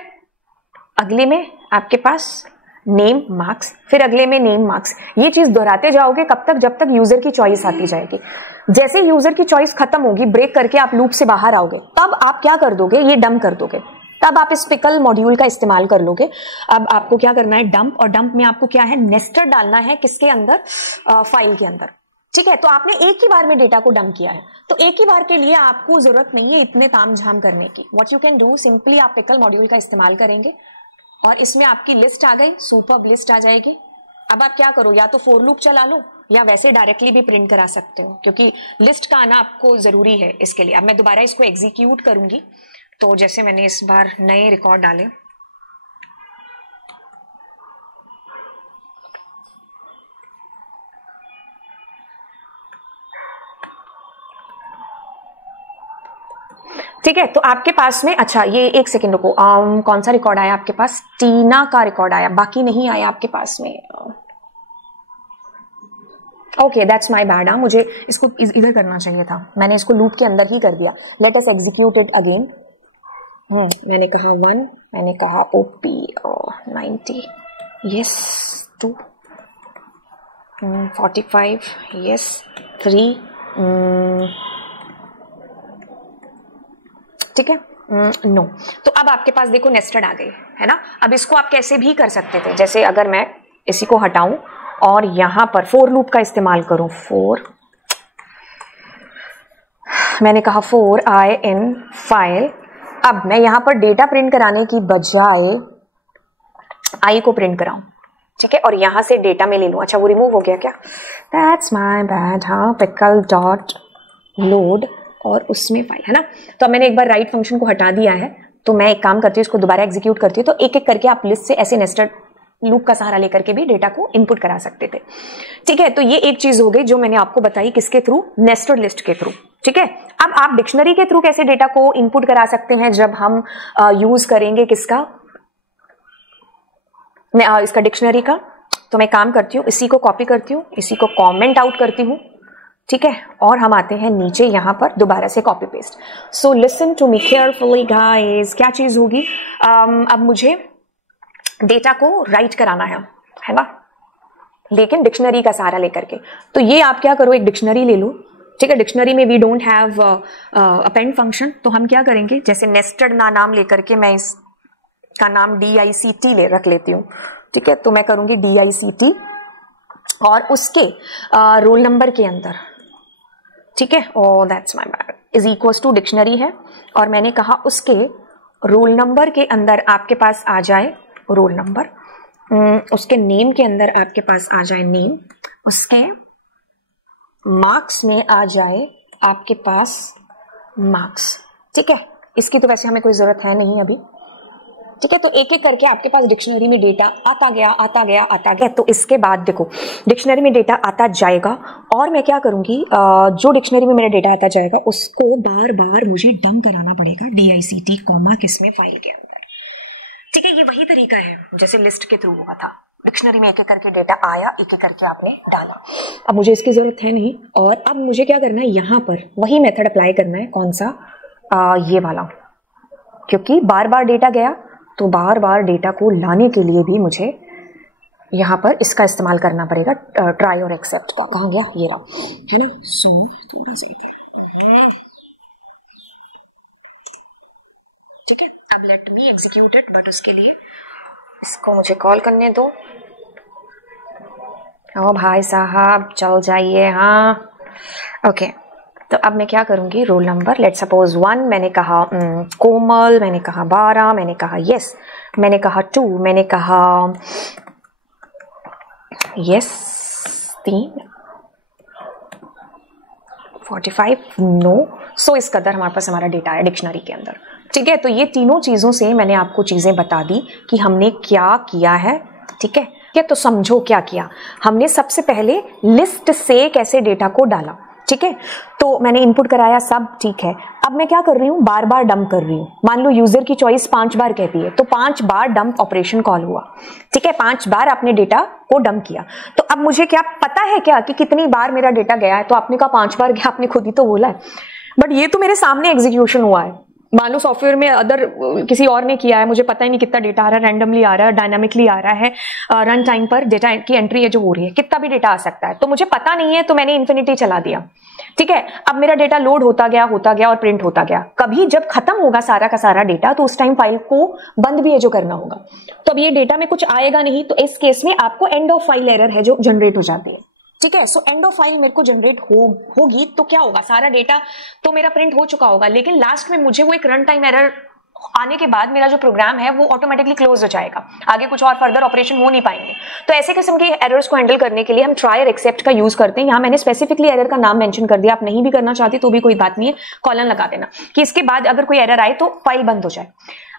अगले में आपके पास नेम मार्क्स, फिर अगले में नेम मार्क्स। ये चीज दोहराते जाओगे कब तक? जब तक यूजर की चॉइस आती जाएगी। जैसे यूजर की चॉइस खत्म होगी, ब्रेक करके आप लूप से बाहर आओगे, तब आप क्या कर दोगे, ये डंप कर दोगे। तब आप इस पिकल मॉड्यूल का इस्तेमाल कर लोगे। अब आपको क्या करना है, डंप, और डंप में आपको क्या है, नेस्टेड डालना है। किसके अंदर? फाइल के अंदर। ठीक है, तो आपने एक ही बार में डेटा को डंप किया है, तो एक ही बार के लिए आपको जरूरत नहीं है इतने तामझाम करने की। What you can do, simply आप पिकल मॉड्यूल का इस्तेमाल करेंगे और इसमें आपकी लिस्ट आ गई, सुपर्ब लिस्ट आ जाएगी। अब आप क्या करो, या तो फॉर लूप चला लो या वैसे डायरेक्टली भी प्रिंट करा सकते हो, क्योंकि लिस्ट का आना आपको जरूरी है इसके लिए। अब मैं दोबारा इसको एग्जीक्यूट करूंगी, तो जैसे मैंने इस बार नए रिकॉर्ड डाले, ठीक है। तो आपके पास में, अच्छा ये एक सेकंड रुको, कौन सा रिकॉर्ड आया आपके पास? टीना का रिकॉर्ड आया, बाकी नहीं आया आपके पास में। Okay, that's my bad. मुझे इसको इधर करना चाहिए था, मैंने इसको लूप के अंदर ही कर दिया। Let us execute it again. मैंने कहा 1, मैंने कहा ओपी 90, यस 2, 45, यस 3, ठीक है, नो। तो अब आपके पास देखो नेस्टेड आ गई है ना। अब इसको आप कैसे भी कर सकते थे, जैसे अगर मैं इसी को हटाऊं और यहां पर फोर लूप का इस्तेमाल करूं, फोर, मैंने कहा 4 आई इन फाइल। अब मैं यहां पर डेटा प्रिंट कराने की बजाय आई को प्रिंट कराऊं, ठीक है, और यहां से डेटा में ले लूं। अच्छा वो रिमूव हो गया क्या? That's my bad. हाँ, पिकल डॉट लोड और उसमें फाइल है ना। तो अब मैंने एक बार राइट फंक्शन को हटा दिया है, तो मैं एक काम करती हूँ, इसको दोबारा एग्जीक्यूट करती हूँ। तो एक एक करके आप लिस्ट से ऐसे नेस्टेड लूप का सहारा लेकर के भी डेटा को इनपुट करा सकते थे, ठीक है। तो ये एक चीज हो गई जो मैंने आपको बताई, किसके थ्रू? नेस्टेड लिस्ट के थ्रू, ठीक है। अब आप डिक्शनरी के थ्रू कैसे डेटा को इनपुट करा सकते हैं, जब हम यूज करेंगे किसका, इसका डिक्शनरी का। तो मैं काम करती हूँ, इसी को कॉपी करती हूँ, इसी को कॉमेंट आउट करती हूँ, ठीक है, और हम आते हैं नीचे यहां पर दोबारा से copy paste. So listen to me carefully guys, क्या चीज होगी, अब मुझे डेटा को राइट कराना है ना, लेकिन डिक्शनरी का सहारा लेकर के। तो ये आप क्या करो, एक डिक्शनरी ले लो, ठीक है। डिक्शनरी में we don't have append function, तो हम क्या करेंगे, जैसे नेस्टेड नाम लेकर के मैं इसका नाम DICT रख लेती हूँ, ठीक है। तो मैं करूंगी DICT और उसके रोल नंबर के अंदर, ठीक है, oh that's my bad, is equals to dictionary है, और मैंने कहा उसके रोल नंबर के अंदर आपके पास आ जाए रोल नंबर, उसके नेम के अंदर आपके पास आ जाए नेम, उसके मार्क्स में आ जाए आपके पास मार्क्स, ठीक है। इसकी तो वैसे हमें कोई जरूरत है नहीं अभी, ठीक है। तो एक एक करके आपके पास डिक्शनरी में डेटा आता गया। तो इसके बाद देखो डिक्शनरी में डेटा आता जाएगा, और मैं क्या करूंगी, जो डिक्शनरी में मेरा डेटा आता जाएगा उसको बार बार मुझे डंप कराना पड़ेगा, DICT कॉमा किसमें, फाइल के अंदर, ठीक है। ये वही तरीका है जैसे लिस्ट के थ्रू हुआ था, डिक्शनरी में एक एक करके डेटा आया, एक एक करके आपने डाला। अब मुझे इसकी जरूरत है नहीं, और अब मुझे क्या करना है, यहां पर वही मेथड अप्लाई करना है, कौन सा, ये वाला, क्योंकि बार बार डेटा गया, तो बार बार डेटा को लाने के लिए भी मुझे यहां पर इसका इस्तेमाल करना पड़ेगा, ट्राई और एक्सेप्ट का। कहाँ गया, ये रहा, है ना। सो थोड़ा सा, ठीक है। अब late me execute it, but उसके लिए इसको मुझे कॉल करने दो। ओ भाई साहब चल जाइए, हाँ, ओके। तो अब मैं क्या करूंगी, रोल नंबर, लेट सपोज 1, मैंने कहा कोमल, मैंने कहा 12, मैंने कहा यस, मैंने कहा 2, मैंने कहा यस 3, 45, नो। सो इस कदर हमारे पास हमारा डेटा है डिक्शनरी के अंदर, ठीक है। तो ये तीनों चीजों से मैंने आपको चीजें बता दी कि हमने क्या किया है, ठीक है। ये तो समझो क्या किया हमने, सबसे पहले लिस्ट से कैसे डेटा को डाला, ठीक है। तो मैंने इनपुट कराया, सब ठीक है। अब मैं क्या कर रही हूँ, बार बार डंप कर रही हूँ। मान लो यूजर की चॉइस 5 बार कहती है, तो 5 बार डंप ऑपरेशन कॉल हुआ, ठीक है। 5 बार आपने डेटा को डंप किया। तो अब मुझे क्या पता है क्या कि कितनी बार मेरा डेटा गया है? तो आपने कहा 5 बार गया, आपने खुद ही तो बोला है, बट ये तो मेरे सामने एग्जीक्यूशन हुआ है। मान लो सॉफ्टवेयर में अदर किसी और ने किया है, मुझे पता ही नहीं कितना डेटा आ रहा है, रैंडमली आ रहा है, डायनामिकली आ रहा है, रन टाइम पर डेटा की एंट्री है जो हो रही है, कितना भी डेटा आ सकता है। तो मुझे पता नहीं है, तो मैंने इन्फिनिटी चला दिया, ठीक है। अब मेरा डेटा लोड होता गया और प्रिंट होता गया। कभी जब खत्म होगा सारा का सारा डेटा, तो उस टाइम फाइल को बंद भी है जो करना होगा। तो अब ये डेटा में कुछ आएगा नहीं, तो इस केस में आपको एंड ऑफ फाइल एरर है जो जनरेट हो जाती है, ठीक है। सो एंड ऑफ फाइल मेरे को जनरेट होगी, तो क्या होगा, सारा डेटा तो मेरा प्रिंट हो चुका होगा, लेकिन लास्ट में मुझे वो एक रन टाइम एरर आने के बाद मेरा जो प्रोग्राम है वो ऑटोमेटिकली क्लोज हो जाएगा, आगे कुछ और फर्दर ऑपरेशन हो नहीं पाएंगे। तो ऐसे किस्म के एरर्स को हैंडल करने के लिए हम ट्राई और एक्सेप्ट का यूज करते हैं। यहाँ मैंने स्पेसिफिकली एरर का नाम मेंशन कर दिया, आप नहीं भी करना चाहते तो भी कोई बात नहीं है, कॉलन लगा देना कि इसके बाद अगर कोई एरर आए तो फाइल बंद हो जाए।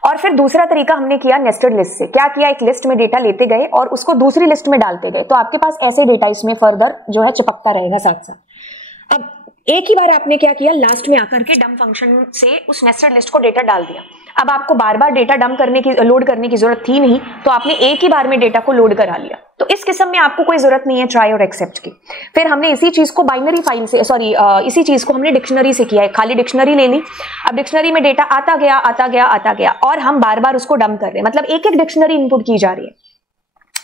और फिर दूसरा तरीका हमने किया नेस्टेड लिस्ट से। क्या किया, एक लिस्ट में डेटा लेते गए और उसको दूसरी लिस्ट में डालते गए, तो आपके पास ऐसे डेटा इसमें फर्दर जो है चिपकता रहेगा साथ साथ। अब एक ही बार आपने क्या किया, लास्ट में आकर के डंप फंक्शन से उस नेस्टेड लिस्ट को डेटा डाल दिया। अब आपको बार बार डेटा डंप करने की, लोड करने की जरूरत थी नहीं, तो आपने एक ही बार में डेटा को लोड करा लिया। तो इस किस्म में आपको कोई जरूरत नहीं है ट्राई और एक्सेप्ट की। फिर हमने इसी चीज को बाइनरी फाइल से, इसी चीज को हमने डिक्शनरी से किया है। खाली डिक्शनरी ले ली, अब डिक्शनरी में डेटा आता गया और हम बार बार उसको डंप कर रहे हैं, मतलब एक एक डिक्शनरी इनपुट की जा रही है,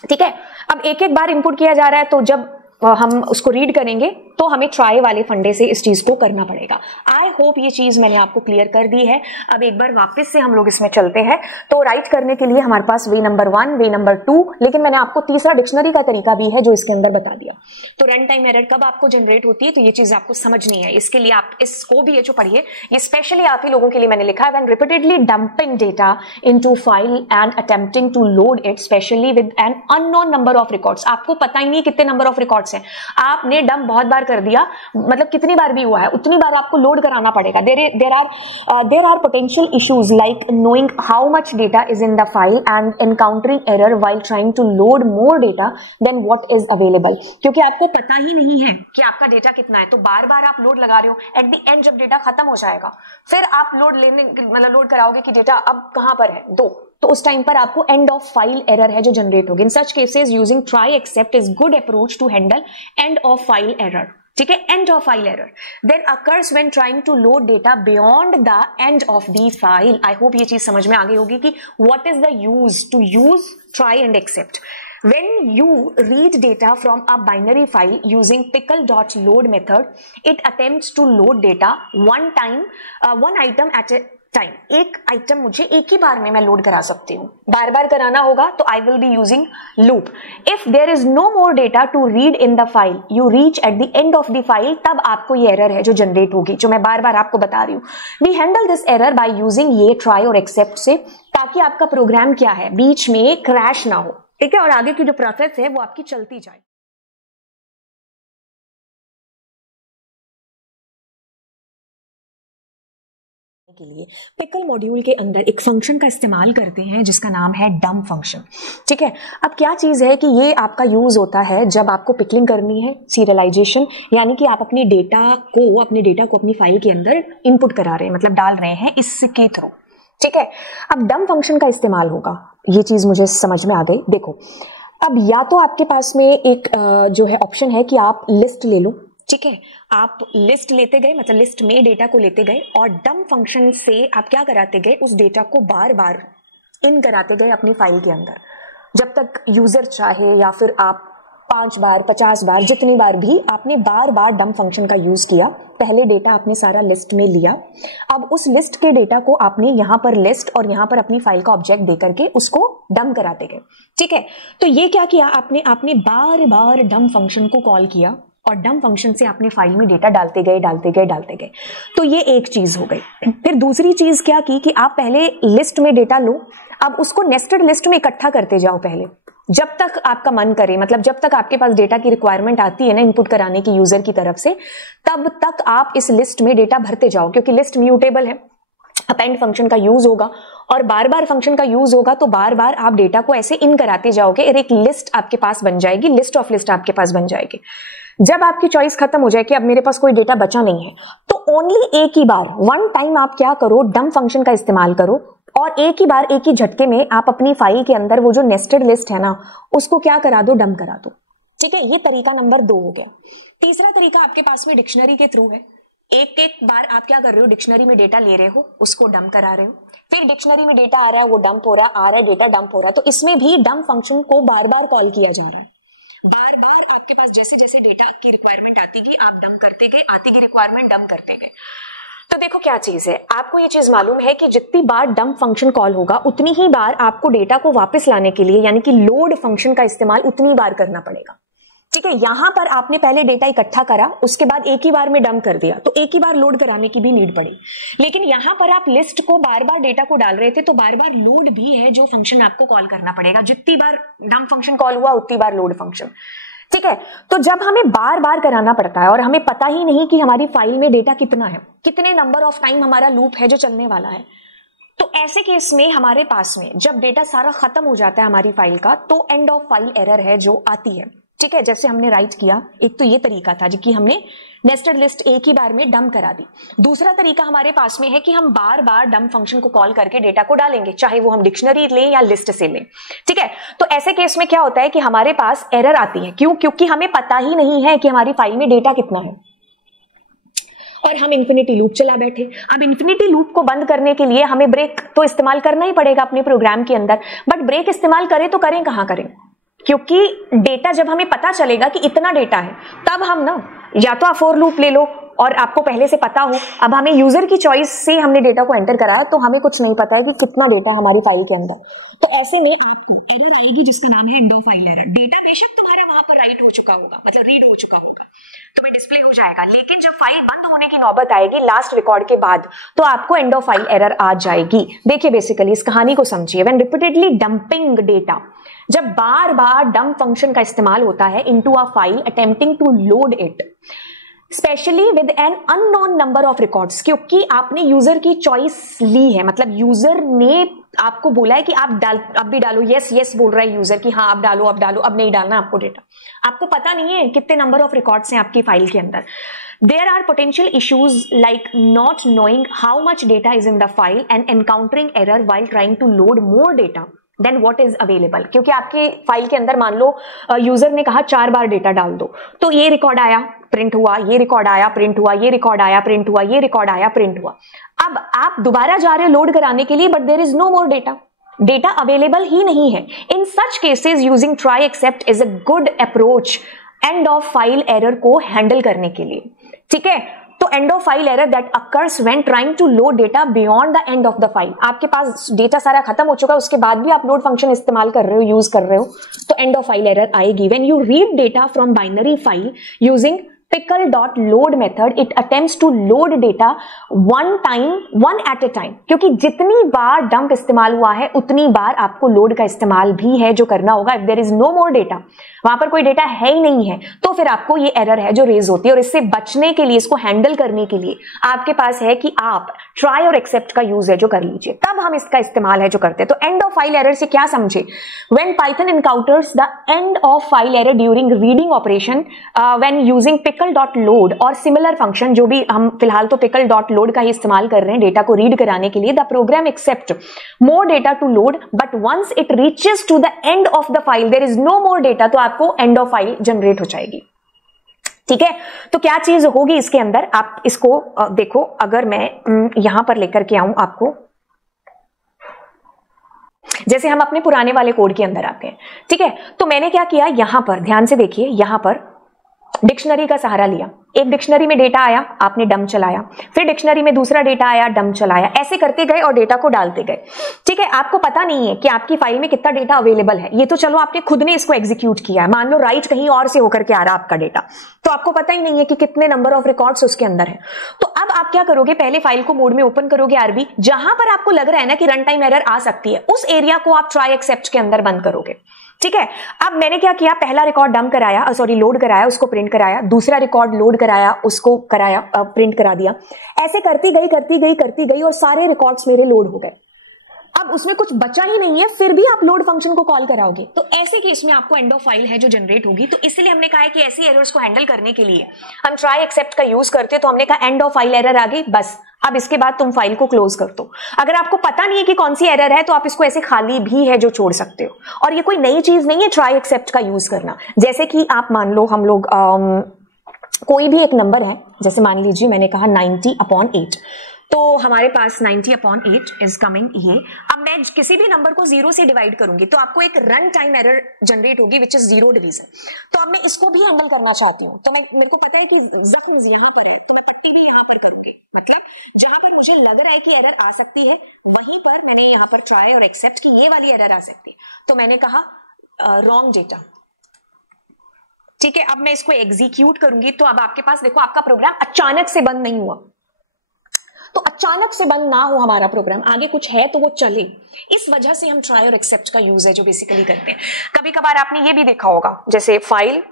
ठीक है। अब एक एक बार इनपुट किया जा रहा है, तो जब हम उसको रीड करेंगे तो हमें ट्राई वाले फंडे से इस चीज को करना पड़ेगा। आई होप ये चीज मैंने आपको क्लियर कर दी है। अब एक बार वापस से हम लोग इसमें चलते हैं। तो राइट करने के लिए हमारे पास वे नंबर 1, वे नंबर 2, लेकिन मैंने आपको तीसरा डिक्शनरी का तरीका भी है जो इसके अंदर बता दिया। तो रन टाइम एरर कब आपको जनरेट होती है, तो ये चीज आपको समझनी है। इसके लिए आप इसको भी ये जो पढ़िए, ये स्पेशली आप ही लोगों के लिए मैंने लिखा है। When repeatedly dumping data into file and attempting to load it specially with an unknown number of records. आपको पता ही नहीं कितने नंबर ऑफ रिकॉर्ड्स हैं, आपने डंप बहुत बार कर दिया, मतलब कितनी बार भी हुआ है उतनी बार आपको लोड कराना पड़ेगा। There are potential issues like knowing how much data is in the file and encountering error while trying to load more data than what is available. क्योंकि आपको पता ही नहीं है कि आपका डेटा कितना है, तो बार बार आप लोड लगा रहे हो। एट द एंड जब डेटा खत्म हो जाएगा, फिर आप लोड कराओगे कि डेटा अब कहां पर है 2, तो उस टाइम पर आपको एंड ऑफ फाइल एरर है जो जनरेट होगी। In such cases using try except is good approach to handle end of file error, ठीक है। End of file error then occurs when trying to load data beyond the end of the file. I hope ये चीज समझ में आ गई होगी कि what is the use to use try and except. When you read data from a binary file using pickle.load method, it attempts to load data one item at a time. एक item मुझे एक ही बार में मैं load करा सकती हूँ, बार बार कराना होगा तो I will be using loop. If there is no more data to read in the file, you reach at the end of the file, तब आपको ये एरर है जो जनरेट होगी, जो मैं बार बार आपको बता रही हूँ। We handle this error by using ये try और accept से, ताकि आपका प्रोग्राम क्या है बीच में क्रैश ना हो, ठीक है, और आगे की जो प्रोसेस है वो आपकी चलती जाए। के लिए पिकल मॉड्यूल के अंदर एक फंक्शन का इस्तेमाल करते हैं जिसका नाम है डंप फंक्शन, ठीक है। अब क्या चीज है कि ये आपका यूज होता है जब आपको पिकलिंग करनी है, सीरियलाइजेशन, यानी कि आप अपने डेटा को अपनी फाइल के अंदर इनपुट करा रहे हैं, मतलब डाल रहे हैं इसके थ्रू, ठीक है। अब डंप फंक्शन का इस्तेमाल होगा, ये चीज मुझे समझ में आ गई। देखो, अब या तो आपके पास में एक जो है ऑप्शन है कि आप लिस्ट ले लो, ठीक है। आप लिस्ट लेते गए, मतलब लिस्ट में डेटा को लेते गए और डंप फंक्शन से आप क्या कराते गए, उस डेटा को बार बार इन कराते गए अपनी फाइल के अंदर, जब तक यूजर चाहे, या फिर आप 5 बार 50 बार जितनी बार भी आपने बार बार डंप फंक्शन का यूज किया। पहले डेटा आपने सारा लिस्ट में लिया, अब उस लिस्ट के डेटा को आपने यहां पर लिस्ट और यहां पर अपनी फाइल का ऑब्जेक्ट देकर के उसको डंप कराते गए, ठीक है। तो ये क्या किया आपने बार बार डंप फंक्शन को कॉल किया और डंप फंक्शन से आपने फाइल में डेटा डालते गए। तो ये एक चीज हो गई। फिर दूसरी चीज क्या की कि आप पहले लिस्ट में डेटा लो, अब उसको नेस्टेड लिस्ट में इकट्ठा करते जाओ पहले, जब तक आपका मन करे, मतलब जब तक आपके पास डेटा की रिक्वायरमेंट आती है ना इनपुट कराने की यूजर की तरफ से, तब तक आप इस लिस्ट में डेटा भरते जाओ, क्योंकि लिस्ट म्यूटेबल है, अपेंड फंक्शन का यूज होगा और बार बार फंक्शन का यूज होगा तो बार बार आप डेटा को ऐसे इन कराते जाओगे और एक लिस्ट आपके पास बन जाएगी, लिस्ट ऑफ लिस्ट आपके पास बन जाएगी। जब आपकी चॉइस खत्म हो जाए कि अब मेरे पास कोई डेटा बचा नहीं है, तो ओनली एक ही बार वन टाइम आप क्या करो, डंप फंक्शन का इस्तेमाल करो और एक ही बार एक ही झटके में आप अपनी फाइल के अंदर वो जो नेस्टेड लिस्ट है ना उसको क्या करा दो, डंप करा दो। ठीक है, ये तरीका नंबर 2 हो गया। तीसरा तरीका आपके पास में डिक्शनरी के थ्रू है। एक एक बार आप क्या कर रहे हो, डिक्शनरी में डेटा ले रहे हो, उसको डंप करा रहे हो, फिर डिक्शनरी में डेटा आ रहा है, वो डंप हो रहा, आ रहा है डेटा डंप हो रहा है, तो इसमें भी डंप फंक्शन को बार बार कॉल किया जा रहा है। बार बार आपके पास जैसे जैसे डेटा की रिक्वायरमेंट आती गई आप डंप करते गए, आती गई रिक्वायरमेंट डंप करते गए। तो देखो क्या चीज है, आपको ये चीज मालूम है कि जितनी बार डंप फंक्शन कॉल होगा उतनी ही बार आपको डेटा को वापस लाने के लिए यानी कि लोड फंक्शन का इस्तेमाल उतनी बार करना पड़ेगा। ठीक है, यहां पर आपने पहले डेटा इकट्ठा करा, उसके बाद एक ही बार में डंप कर दिया, तो एक ही बार लोड कराने की भी नीड पड़ी। लेकिन यहां पर आप लिस्ट को बार बार डेटा को डाल रहे थे तो बार बार लोड भी है जो फंक्शन आपको कॉल करना पड़ेगा। जितनी बार डंप फंक्शन कॉल हुआ उतनी बार लोड फंक्शन। ठीक है, तो जब हमें बार बार कराना पड़ता है और हमें पता ही नहीं कि हमारी फाइल में डेटा कितना है, कितने नंबर ऑफ टाइम हमारा लूप है जो चलने वाला है, तो ऐसे केस में हमारे पास में जब डेटा सारा खत्म हो जाता है हमारी फाइल का, तो एंड ऑफ फाइल एरर है जो आती है। ठीक है, जैसे हमने राइट किया, एक तो ये तरीका था कि हमने नेस्टेड लिस्ट एक ही बार में डंप करा दी। दूसरा तरीका हमारे पास में है कि हम बार बार डंप फंक्शन को कॉल करके डेटा को डालेंगे, चाहे वो हम डिक्शनरी लें या लिस्ट से लें। ठीक है, तो ऐसे केस में क्या होता है कि हमारे पास एरर आती है। क्यों? क्योंकि हमें पता ही नहीं है कि हमारी फाइल में डेटा कितना है और हम इन्फिनिटी लूप चला बैठे। अब इन्फिनिटी लूप को बंद करने के लिए हमें ब्रेक तो इस्तेमाल करना ही पड़ेगा अपने प्रोग्राम के अंदर, बट ब्रेक इस्तेमाल करें तो करें कहां करें, क्योंकि डेटा जब हमें पता चलेगा कि इतना डेटा है तब हम ना या तो आप फॉर लूप ले लो और आपको पहले से पता हो। अब हमें यूजर की चॉइस से हमने डेटा को एंटर कराया तो हमें कुछ नहीं पता है कि कितना डेटा हमारी फाइल के अंदर, तो ऐसे में आपको एरर आएगी जिसका नाम है end of file error. Data बेशक तुम्हारा वहां पर राइट हो चुका होगा, मतलब रीड हो चुका होगा, तुम्हें डिस्प्ले हो जाएगा, लेकिन जब फाइल बंद होने की नौबत आएगी लास्ट रिकॉर्ड के बाद तो आपको एंड ऑफ फाइल एरर आ जाएगी। देखिए बेसिकली इस कहानी को समझिए। व्हेन रिपीटेडली डंपिंग डेटा, जब बार बार डंप फंक्शन का इस्तेमाल होता है into a file attempting to load it specially with an unknown number of records, क्योंकि आपने यूजर की चॉइस ली है, मतलब यूजर ने आपको बोला है कि आप भी डालो, यस यस बोल रहा है यूजर कि हाँ आप डालो, अब नहीं डालना आपको डेटा। आपको पता नहीं है कितने नंबर ऑफ रिकॉर्ड्स हैं आपकी फाइल के अंदर। There are potential issues like not knowing how much data is in the file and encountering error while trying to load more data than what is available। क्योंकि आपके file के अंदर मान लो user ने कहा 4 बार डेटा डाल दो, तो ये रिकॉर्ड आया प्रिंट हुआ, ये रिकॉर्ड आया प्रिंट हुआ, ये रिकॉर्ड आया प्रिंट हुआ, ये रिकॉर्ड आया प्रिंट हुआ। अब आप दोबारा जा रहे हो लोड कराने के लिए, but there is no more data, data available ही नहीं है। In such cases using try except is a good approach end of file error को हैंडल करने के लिए। ठीक है, तो end of file error that occurs when trying to load data beyond the end of the file. आपके पास data सारा खत्म हो चुका है, उसके बाद भी आप लोड फंक्शन इस्तेमाल कर रहे हो, यूज कर रहे हो, तो एंड ऑफ फाइल एरर आएगी। When you read data from binary file using pickle.load method, it attempts to load data one at a time, क्योंकि जितनी बार डंप इस्तेमाल हुआ है उतनी बार आपको लोड का इस्तेमाल भी है जो करना होगा। If there is no more data, वहां पर कोई डेटा है ही नहीं है, तो फिर आपको ये एरर है जो रेज होती है। और इससे बचने के लिए, इसको हैंडल करने के लिए आपके पास है कि आप ट्राई और एक्सेप्ट का यूज है जो कर लीजिए, तब हम इसका इस्तेमाल है जो करते हैं। तो एंड ऑफ फाइल एरर से क्या समझे? When Python encounters the end of file error during reading operation when using pickle.load और सिमिलर फंक्शन, जो भी हम फिलहाल तो pickle.load का ही इस्तेमाल कर रहे हैं डेटा को रीड कराने के लिए, the program accept more data to load but once it reaches to the end of the file there is no more data, तो आपको एंड ऑफ फाइल जनरेट हो जाएगी। ठीक है, तो क्या चीज होगी इसके अंदर, आप इसको देखो। अगर मैं यहां पर लेकर के आऊं आपको, जैसे हम अपने पुराने वाले कोड के अंदर आते हैं, ठीक है, तो मैंने क्या किया, यहां पर ध्यान से देखिए, यहां पर डिक्शनरी का सहारा लिया। एक डिक्शनरी में डेटा आया, आपने डंप चलाया, फिर डिक्शनरी में दूसरा डेटा आया, डंप चलाया, ऐसे करते गए और डेटा को डालते गए। ठीक है, आपको पता नहीं है कि आपकी फाइल में कितना डेटा अवेलेबल है, ये तो चलो आपने खुद ने इसको एग्जीक्यूट किया है। मान लो राइट कहीं और से होकर के आ रहा आपका डेटा, तो आपको पता ही नहीं है कि कितने नंबर ऑफ रिकॉर्ड्स उसके अंदर है। तो अब आप क्या करोगे, पहले फाइल को मोड में ओपन करोगे आरबी, जहां पर आपको लग रहा है ना कि रन टाइम एरर आ सकती है, उस एरिया को आप ट्राई एक्सेप्ट के अंदर बंद करोगे। ठीक है, अब मैंने क्या किया, पहला रिकॉर्ड डंप कराया, लोड कराया, उसको प्रिंट कराया, दूसरा रिकॉर्ड लोड कराया, उसको कराया, प्रिंट करा दिया, ऐसे करती गई और सारे रिकॉर्ड्स मेरे लोड हो गए। अब उसमें कुछ बचा ही नहीं है, फिर भी आप लोड फंक्शन को कॉल कराओगे, तो ऐसे केस में आपको एंड ऑफ फाइल है जो जनरेट होगी। तो इसलिए हमने कहा है कि ऐसी एरर्स को हैंडल करने के लिए हम ट्राई एक्सेप्ट का यूज करते हैं। तो हमने कहा एंड ऑफ फाइल एरर आ गई, बस अब इसके बाद तुम फाइल को क्लोज कर दो। अगर आपको पता नहीं है कि कौन सी एरर है तो आप इसको ऐसे खाली भी है जो छोड़ सकते हो, और ये कोई नई चीज नहीं है ट्राई एक्सेप्ट का यूज करना। जैसे कि आप मान लो हम लोग कोई भी एक नंबर है, जैसे मान लीजिए मैंने कहा 90/8, तो हमारे पास 90/8 इज कमिंग ये। अब मैं किसी भी नंबर को 0 से डिवाइड करूंगी तो आपको एक रन टाइम एरर जनरेट होगी विच इज 0 डिवीजन। तो अब मैं इसको भी हैंडल करना चाहती हूँ, तो मेरे को पता है कि जख्म यहाँ पर है, तो मैं पट्टी भी यहाँ पर करूंगी। मतलब जहां पर मुझे लग रहा है कि एरर आ सकती है वहीं पर मैंने यहाँ पर ट्राई और एक्सेप्ट की ये वाली एरर आ सकती है, तो मैंने कहा रॉन्ग डेटा। ठीक है, अब मैं इसको एग्जीक्यूट करूंगी तो अब आपके पास देखो आपका प्रोग्राम अचानक से बंद नहीं हुआ। तो अचानक से बंद ना हो हमारा प्रोग्राम, आगे कुछ है तो वो चले। इस वजह से हम ट्राई और एक्सेप्ट का यूज है जो बेसिकली करते हैं। कभी कभार आपने ये भी देखा होगा, जैसे फाइल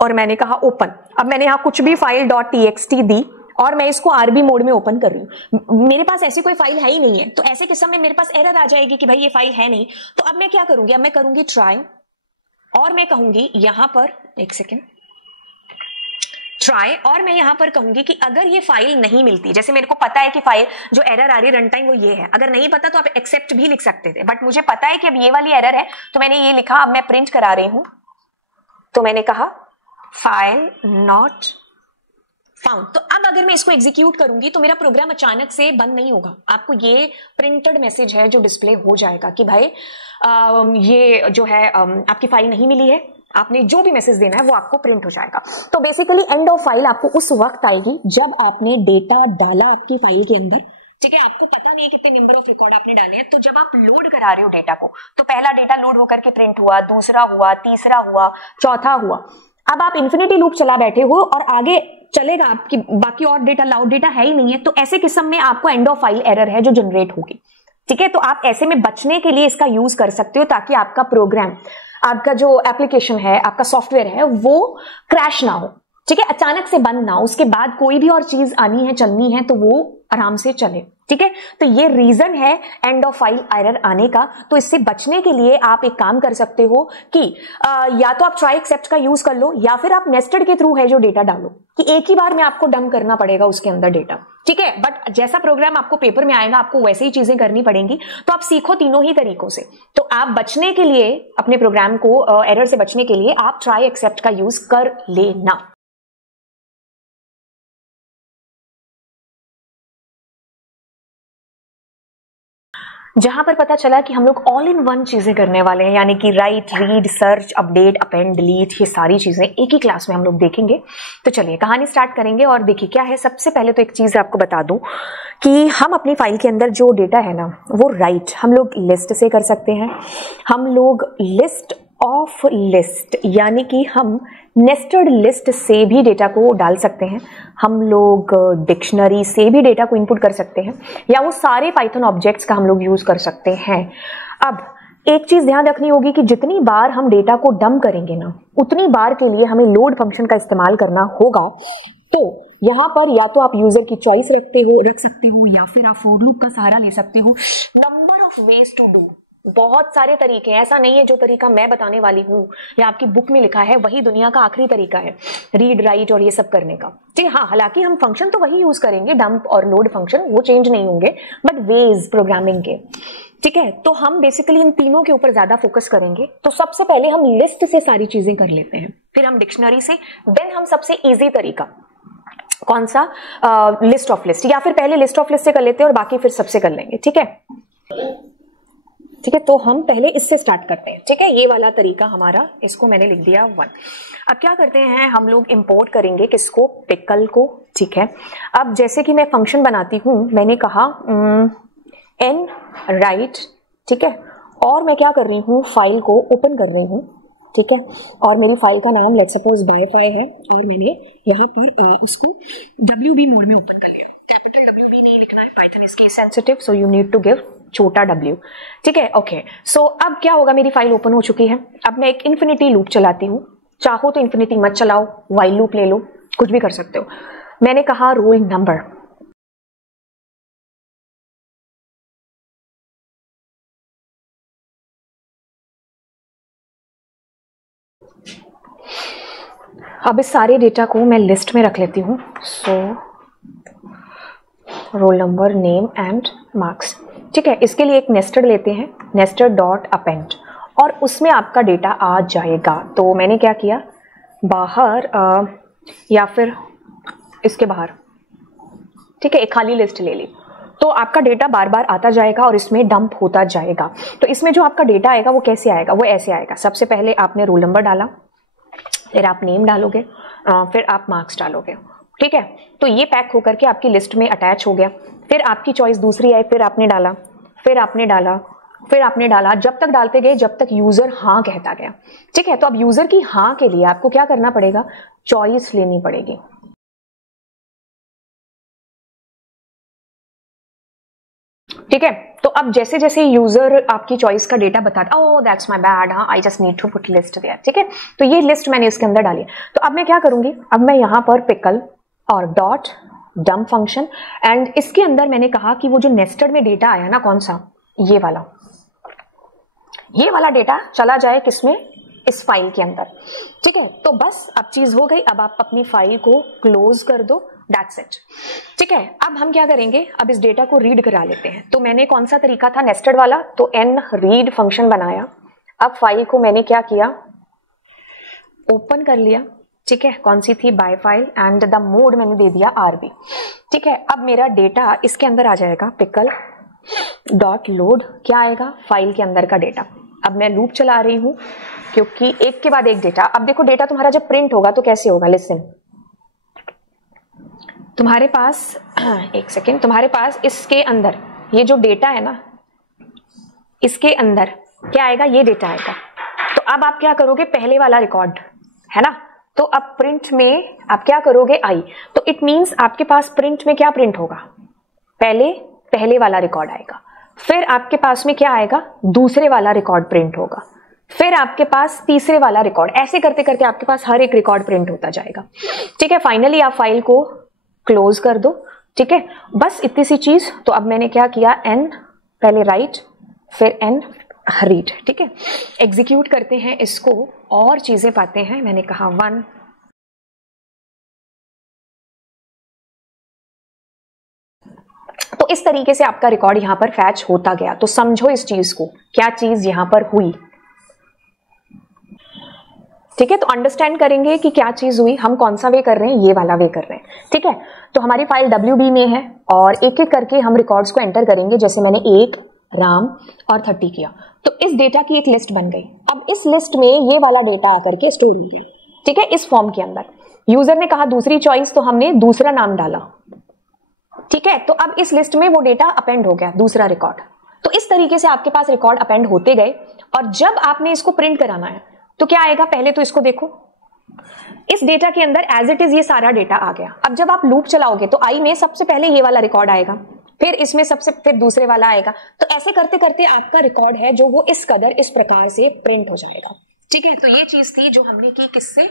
और मैंने कहा ओपन। अब मैंने यहां कुछ भी फाइल .txt दी और मैं इसको आरबी मोड में ओपन कर रही हूं, मेरे पास ऐसी कोई फाइल है ही नहीं है, तो ऐसे किस्म में मेरे पास एरर आ जाएगी कि भाई ये फाइल है नहीं। तो अब मैं क्या करूंगी, अब मैं करूंगी ट्राई और मैं कहूंगी यहां पर एक सेकेंड ट्राई, और मैं यहां पर कहूंगी कि अगर ये फाइल नहीं मिलती, जैसे मेरे को पता है कि फाइल जो एरर आ रही है रन टाइम वो ये है, अगर नहीं पता तो आप एक्सेप्ट भी लिख सकते थे, बट मुझे पता है कि अब ये वाली एरर है तो मैंने ये लिखा। अब मैं प्रिंट करा रही हूं तो मैंने कहा फाइल नॉट फाउंड। तो अब अगर मैं इसको एग्जीक्यूट करूंगी तो मेरा प्रोग्राम अचानक से बंद नहीं होगा, आपको ये प्रिंटेड मैसेज है जो डिस्प्ले हो जाएगा कि भाई ये जो है आपकी फाइल नहीं मिली है, आपने जो भी मैसेज देना है वो आपको प्रिंट हो जाएगा। तो बेसिकली एंड ऑफ फाइल आपको उस वक्त आएगी जब आपने डेटा डाला आपकी फाइल के अंदर। ठीक है, आपको पता नहीं है कितने नंबर ऑफ रिकॉर्ड आपने डाले हैं, तो जब आप लोड करा रहे हो डेटा को, तो पहला डेटा लोड होकर के प्रिंट हुआ, दूसरा हुआ, तीसरा हुआ, चौथा हुआ। अब आप इन्फिनिटी लूप चला बैठे हो और आगे चलेगा आपकी बाकी और डेटा, लाउड डेटा है ही नहीं है, तो ऐसे किस्म में आपको एंड ऑफ फाइल एरर है जो जनरेट होगी। ठीक है, तो आप ऐसे में बचने के लिए इसका यूज कर सकते हो ताकि आपका प्रोग्राम, आपका जो एप्लीकेशन है, आपका सॉफ्टवेयर है वो क्रैश ना हो। ठीक है, अचानक से बंद ना हो, उसके बाद कोई भी और चीज आनी है चलनी है तो वो आराम से चले। ठीक है, तो ये रीजन है एंड ऑफ फाइल एरर आने का। तो इससे बचने के लिए आप एक काम कर सकते हो कि या तो आप ट्राई एक्सेप्ट का यूज कर लो, या फिर आप नेस्टेड के थ्रू है जो डेटा डालो कि एक ही बार में आपको डंप करना पड़ेगा उसके अंदर डेटा। ठीक है, बट जैसा प्रोग्राम आपको पेपर में आएगा आपको वैसे ही चीजें करनी पड़ेंगी। तो आप सीखो तीनों ही तरीकों से। तो आप बचने के लिए, अपने प्रोग्राम को एरर से बचने के लिए आप ट्राई एक्सेप्ट का यूज कर लेना। जहां पर पता चला कि हम लोग ऑल इन वन चीजें करने वाले हैं, यानी कि right, read, search, update, append, delete, ये सारी चीजें एक ही क्लास में हम लोग देखेंगे। तो चलिए कहानी स्टार्ट करेंगे। और देखिए क्या है, सबसे पहले तो एक चीज आपको बता दूं कि हम अपनी फाइल के अंदर जो डेटा है ना वो राइट हम लोग लिस्ट से कर सकते हैं, हम लोग लिस्ट ऑफ लिस्ट यानी कि हम नेस्टेड लिस्ट से भी डेटा को डाल सकते हैं, हम लोग डिक्शनरी से भी डेटा को इनपुट कर सकते हैं, या वो सारे पाइथन ऑब्जेक्ट्स का हम लोग यूज कर सकते हैं। अब एक चीज ध्यान रखनी होगी कि जितनी बार हम डेटा को डंप करेंगे ना उतनी बार के लिए हमें लोड फंक्शन का इस्तेमाल करना होगा। तो यहाँ पर या तो आप यूजर की चॉइस रख सकते हो या फिर आप फॉर लूप का सहारा ले सकते हो। Number of ways to do, बहुत सारे तरीके हैं, ऐसा नहीं है जो तरीका मैं बताने वाली हूँ या आपकी बुक में लिखा है वही दुनिया का आखिरी तरीका है रीड, राइट और ये सब करने का। ठीक है, हाँ, हालांकि हम फंक्शन तो वही यूज करेंगे, डंप और लोड फंक्शन, वो चेंज नहीं होंगे, बट वेज प्रोग्रामिंग के। ठीक है, तो हम बेसिकली इन तीनों के ऊपर ज्यादा फोकस करेंगे। तो सबसे पहले हम लिस्ट से सारी चीजें कर लेते हैं, फिर हम डिक्शनरी से, देन हम सबसे इजी तरीका कौन सा, लिस्ट ऑफ लिस्ट, या फिर पहले लिस्ट ऑफ लिस्ट से कर लेते हैं और बाकी फिर सबसे कर लेंगे। ठीक है, ठीक है, तो हम पहले इससे स्टार्ट करते हैं। ठीक है, ये वाला तरीका हमारा, इसको मैंने लिख दिया 1। अब क्या करते हैं, हम लोग इंपोर्ट करेंगे किसको, पिकल को। ठीक है, अब जैसे कि मैं फंक्शन बनाती हूं, मैंने कहा एन राइट। ठीक है, और मैं क्या कर रही हूँ, फाइल को ओपन कर रही हूँ। ठीक है, और मेरी फाइल का नाम लेट्स सपोज बायफाई है, और मैंने यहाँ पर उसको WB मोड में ओपन कर लिया। कैपिटल WB नहीं लिखना है, Python is case sensitive, so you need to give छोटा W। ठीक है, ओके। सो अब क्या होगा, मेरी फाइल ओपन हो चुकी है। अब मैं एक इन्फिनिटी लूप चलाती हूँ, चाहो तो इन्फिनिटी मत चलाओ, व्हाइल लूप ले लो, कुछ भी कर सकते हो। मैंने कहा रोल नंबर, अब इस सारे डेटा को मैं लिस्ट में रख लेती हूँ। So roll number, name and marks. ठीक है, इसके लिए एक नेस्टेड लेते हैं, नेस्टेड डॉट अपेंड, और उसमें आपका डेटा आ जाएगा। तो मैंने क्या किया, बाहर या फिर इसके बाहर, ठीक है, एक खाली लिस्ट ले ली, तो आपका डेटा बार बार आता जाएगा और इसमें डंप होता जाएगा। तो इसमें जो आपका डेटा आएगा वो कैसे आएगा, वो ऐसे आएगा। सबसे पहले आपने रोल नंबर डाला, फिर आप नेम डालोगे, फिर आप मार्क्स डालोगे। ठीक है, तो ये पैक होकर के आपकी लिस्ट में अटैच हो गया। फिर आपकी चॉइस दूसरी आई, फिर आपने डाला, फिर आपने डाला, फिर आपने डाला, जब तक डालते गए जब तक यूजर हाँ कहता गया। ठीक है, तो अब यूजर की हाँ के लिए आपको क्या करना पड़ेगा, चॉइस लेनी पड़ेगी। ठीक है, तो अब जैसे जैसे यूजर आपकी चॉइस का डेटा बताता, ओह दैट्स माय बैड, हाँ I just need to put list there. ठीक है, तो ये लिस्ट मैंने इसके अंदर डाली। तो अब मैं क्या करूंगी, अब मैं यहां पर पिकल और डॉट डंप फंक्शन, एंड इसके अंदर मैंने कहा कि वो जो नेस्टेड में डेटा आया ना, कौन सा, ये वाला डेटा चला जाए किसमें, इस फाइल के अंदर। ठीक है, तो बस अब चीज हो गई। अब आप अपनी फाइल को क्लोज कर दो, दैट्स इट। ठीक है, अब हम क्या करेंगे, अब इस डेटा को रीड करा लेते हैं। तो मैंने कौन सा तरीका था, नेस्टेड वाला, तो एन रीड फंक्शन बनाया। अब फाइल को मैंने क्या किया, ओपन कर लिया। ठीक है, कौन सी थी, by file, and the mode मैंने दे दिया आरबी। ठीक है, अब मेरा डेटा इसके अंदर आ जाएगा, पिकल डॉट लोड, क्या आएगा, फाइल के अंदर का डेटा। अब मैं लूप चला रही हूं क्योंकि एक के बाद एक डेटा। अब देखो डेटा तुम्हारा जब प्रिंट होगा तो कैसे होगा, लिसन, तुम्हारे पास एक सेकेंड, तुम्हारे पास इसके अंदर ये जो डेटा है ना, इसके अंदर क्या आएगा, ये डेटा आएगा। तो अब आप क्या करोगे, पहले वाला रिकॉर्ड है ना, तो अब प्रिंट में आप क्या करोगे, आई। तो इट मींस आपके पास प्रिंट में क्या प्रिंट होगा, पहले वाला रिकॉर्ड आएगा, फिर आपके पास में क्या आएगा, दूसरे वाला रिकॉर्ड प्रिंट होगा, फिर आपके पास तीसरे वाला रिकॉर्ड, ऐसे करते करते आपके पास हर एक रिकॉर्ड प्रिंट होता जाएगा। ठीक है, फाइनली आप फाइल को क्लोज कर दो। ठीक है, बस इतनी सी चीज। तो अब मैंने क्या किया, एन पहले राइट, फिर एन रीड। ठीक है, एग्जीक्यूट करते हैं इसको और चीजें पाते हैं। मैंने कहा 1, तो इस तरीके से आपका रिकॉर्ड यहां पर फैच होता गया। तो समझो इस चीज को, क्या चीज यहां पर हुई। ठीक है, तो अंडरस्टैंड करेंगे कि क्या चीज हुई। हम कौन सा वे कर रहे हैं, ये वाला वे कर रहे हैं। ठीक है, तो हमारी फाइल WB में है और एक एक करके हम रिकॉर्ड्स को एंटर करेंगे। जैसे मैंने 1, राम और 30 किया, तो इस डेटा की एक लिस्ट बन गई। अब इस लिस्ट में ये वाला डेटा आकर के स्टोर हो गया। ठीक है, इस फॉर्म के अंदर यूजर ने कहा दूसरी चॉइस, तो हमने दूसरा नाम डाला। ठीक है, तो अब इस लिस्ट में वो डेटा अपेंड हो गया, दूसरा रिकॉर्ड। तो इस तरीके से आपके पास रिकॉर्ड अपेंड होते गए, और जब आपने इसको प्रिंट कराना है तो क्या आएगा, पहले तो इसको देखो, इस डेटा के अंदर एज इट इज ये सारा डेटा आ गया। अब जब आप लूप चलाओगे तो आई में सबसे पहले ये वाला रिकॉर्ड आएगा, फिर इसमें फिर दूसरे वाला आएगा। तो ऐसे करते करते आपका रिकॉर्ड है जो वो इस कदर इस प्रकार से प्रिंट हो जाएगा। ठीक है, तो ये चीज थी जो हमने की किससे,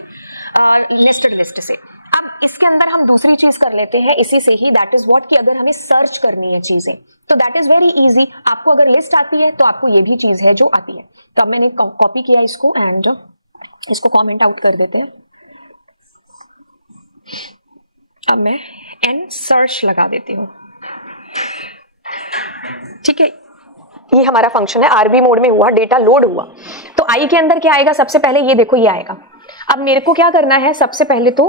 नेस्टेड लिस्ट से। अब इसके अंदर हम दूसरी चीज कर लेते हैं इसी से ही, दैट इज व्हाट, कि अगर हमें सर्च करनी है चीजें तो दैट इज वेरी इजी। आपको अगर लिस्ट आती है तो आपको ये भी चीज है जो आती है। तो अब मैंने कॉपी किया इसको एंड इसको कमेंट आउट कर देते हैं। अब मैं एन सर्च लगा देती हूं। ठीक है, ये हमारा फंक्शन है, आरबी मोड में हुआ, डेटा लोड हुआ। तो आई के अंदर क्या आएगा, सबसे पहले ये देखो, ये आएगा। अब मेरे को क्या करना है, सबसे पहले तो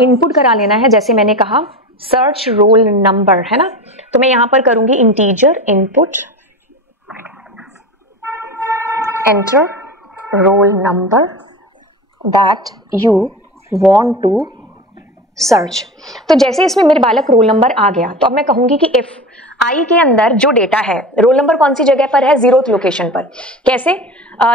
इनपुट करा लेना है। जैसे मैंने कहा सर्च रोल नंबर, है ना, तो मैं यहां पर करूंगी integer input, enter roll number that you want to search. तो जैसे इसमें मेरे बालक रोल नंबर आ गया, तो अब मैं कहूंगी कि इफ आई के अंदर जो डेटा है, रोल नंबर कौन सी जगह पर है, 0th लोकेशन पर। कैसे,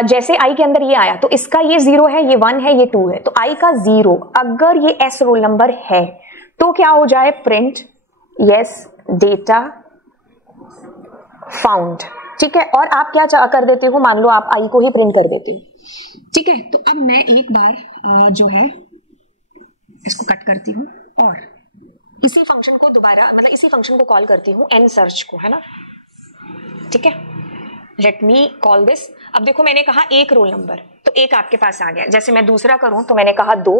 जैसे आई के अंदर ये आया तो इसका ये 0 है, ये 1 है, ये 2 है, तो आई का 0, अगर ये एस रोल नंबर है तो क्या हो जाए, प्रिंट यस डेटा फाउंड। ठीक है, और आप क्या कर देते हो, मान लो आप आई को ही प्रिंट कर देते हो। ठीक है, तो अब मैं एक बार जो है इसको कट करती हूँ और इसी फंक्शन को दोबारा, मतलब इसी फंक्शन को कॉल करती हूँ, एन सर्च को, है ना। ठीक है, लेट मी कॉल दिस। अब देखो मैंने कहा एक रोल नंबर, तो एक आपके पास आ गया। जैसे मैं दूसरा करूं तो मैंने कहा 2।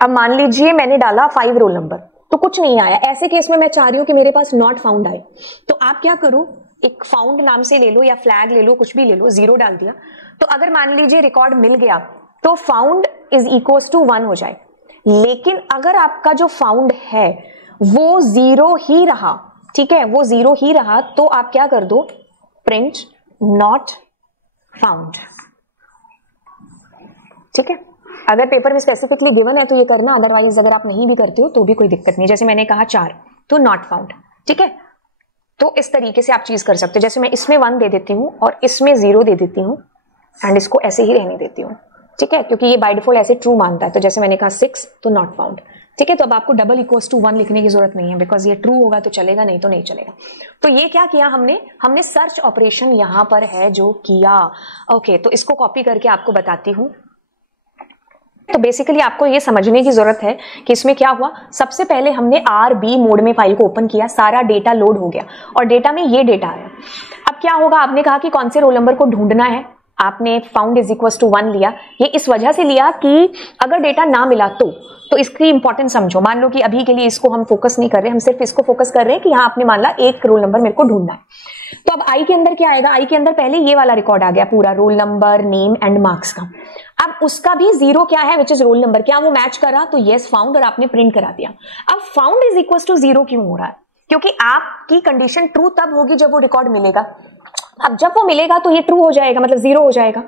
अब मान लीजिए मैंने डाला 5 रोल नंबर, तो कुछ नहीं आया। ऐसे केस में मैं चाह रही हूं कि मेरे पास नॉट फाउंड आए, तो आप क्या करो, एक फाउंड नाम से ले लो या फ्लैग ले लो, कुछ भी ले लो, 0 डाल दिया। तो अगर मान लीजिए रिकॉर्ड मिल गया तो फाउंड इज इक्वल्स टू 1 हो जाए। लेकिन अगर आपका जो फाउंड है वो 0 ही रहा, ठीक है, वो 0 ही रहा, तो आप क्या कर दो, प्रिंट नॉट फाउंड। ठीक है, अगर पेपर में स्पेसिफिकली गिवन है तो ये करना, अदरवाइज अगर आप नहीं भी करते हो तो भी कोई दिक्कत नहीं। जैसे मैंने कहा 4 तो नॉट फाउंड। ठीक है, तो इस तरीके से आप चीज कर सकते हो। जैसे मैं इसमें 1 दे देती हूँ और इसमें 0 दे देती हूँ एंड इसको ऐसे ही रहने देती हूँ। ठीक है, क्योंकि ये बाय डिफॉल्ट ऐसे ट्रू मानता है। तो जैसे मैंने कहा 6 तो नॉट फाउंड। ठीक है, तो अब आपको डबल इक्वल्स टू 1 लिखने की जरूरत नहीं है, बिकॉज ये ट्रू होगा तो चलेगा, नहीं तो नहीं चलेगा। तो ये क्या किया हमने सर्च ऑपरेशन यहां पर है जो किया। ओके, तो इसको कॉपी करके आपको बताती हूं। तो बेसिकली आपको ये समझने की जरूरत है कि इसमें क्या हुआ। सबसे पहले हमने RB मोड में फाइल को ओपन किया, सारा डेटा लोड हो गया और डेटा में ये डेटा आया। अब क्या होगा, आपने कहा कि कौन से रोल नंबर को ढूंढना है, आपने फाउंड इज इक्वल टू 1 लिया। ये इस वजह से लिया कि अगर डेटा ना मिला तो इसकी इंपॉर्टेंस समझो। मान लो कि अभी के लिए इसको हम फोकस नहीं कर रहे, हम सिर्फ इसको फोकस कर रहे हैं कि यहाँ आपने मान ला एक रोल नंबर मेरे को ढूंढना है। तो अब आई के अंदर क्या आएगा, आई के अंदर पहले ये वाला रिकॉर्ड आ गया पूरा, roll number, name and marks का। अब उसका भी 0 क्या है, विच इज रोल नंबर, क्या वो मैच करा, तो येस फाउंड, और आपने प्रिंट करा दिया। अब फाउंड इज इक्वल टू 0 क्यों हो रहा है, क्योंकि आपकी कंडीशन ट्रू तब होगी जब वो रिकॉर्ड मिलेगा। अब जब वो मिलेगा तो ये ट्रू हो जाएगा, मतलब 0 हो जाएगा।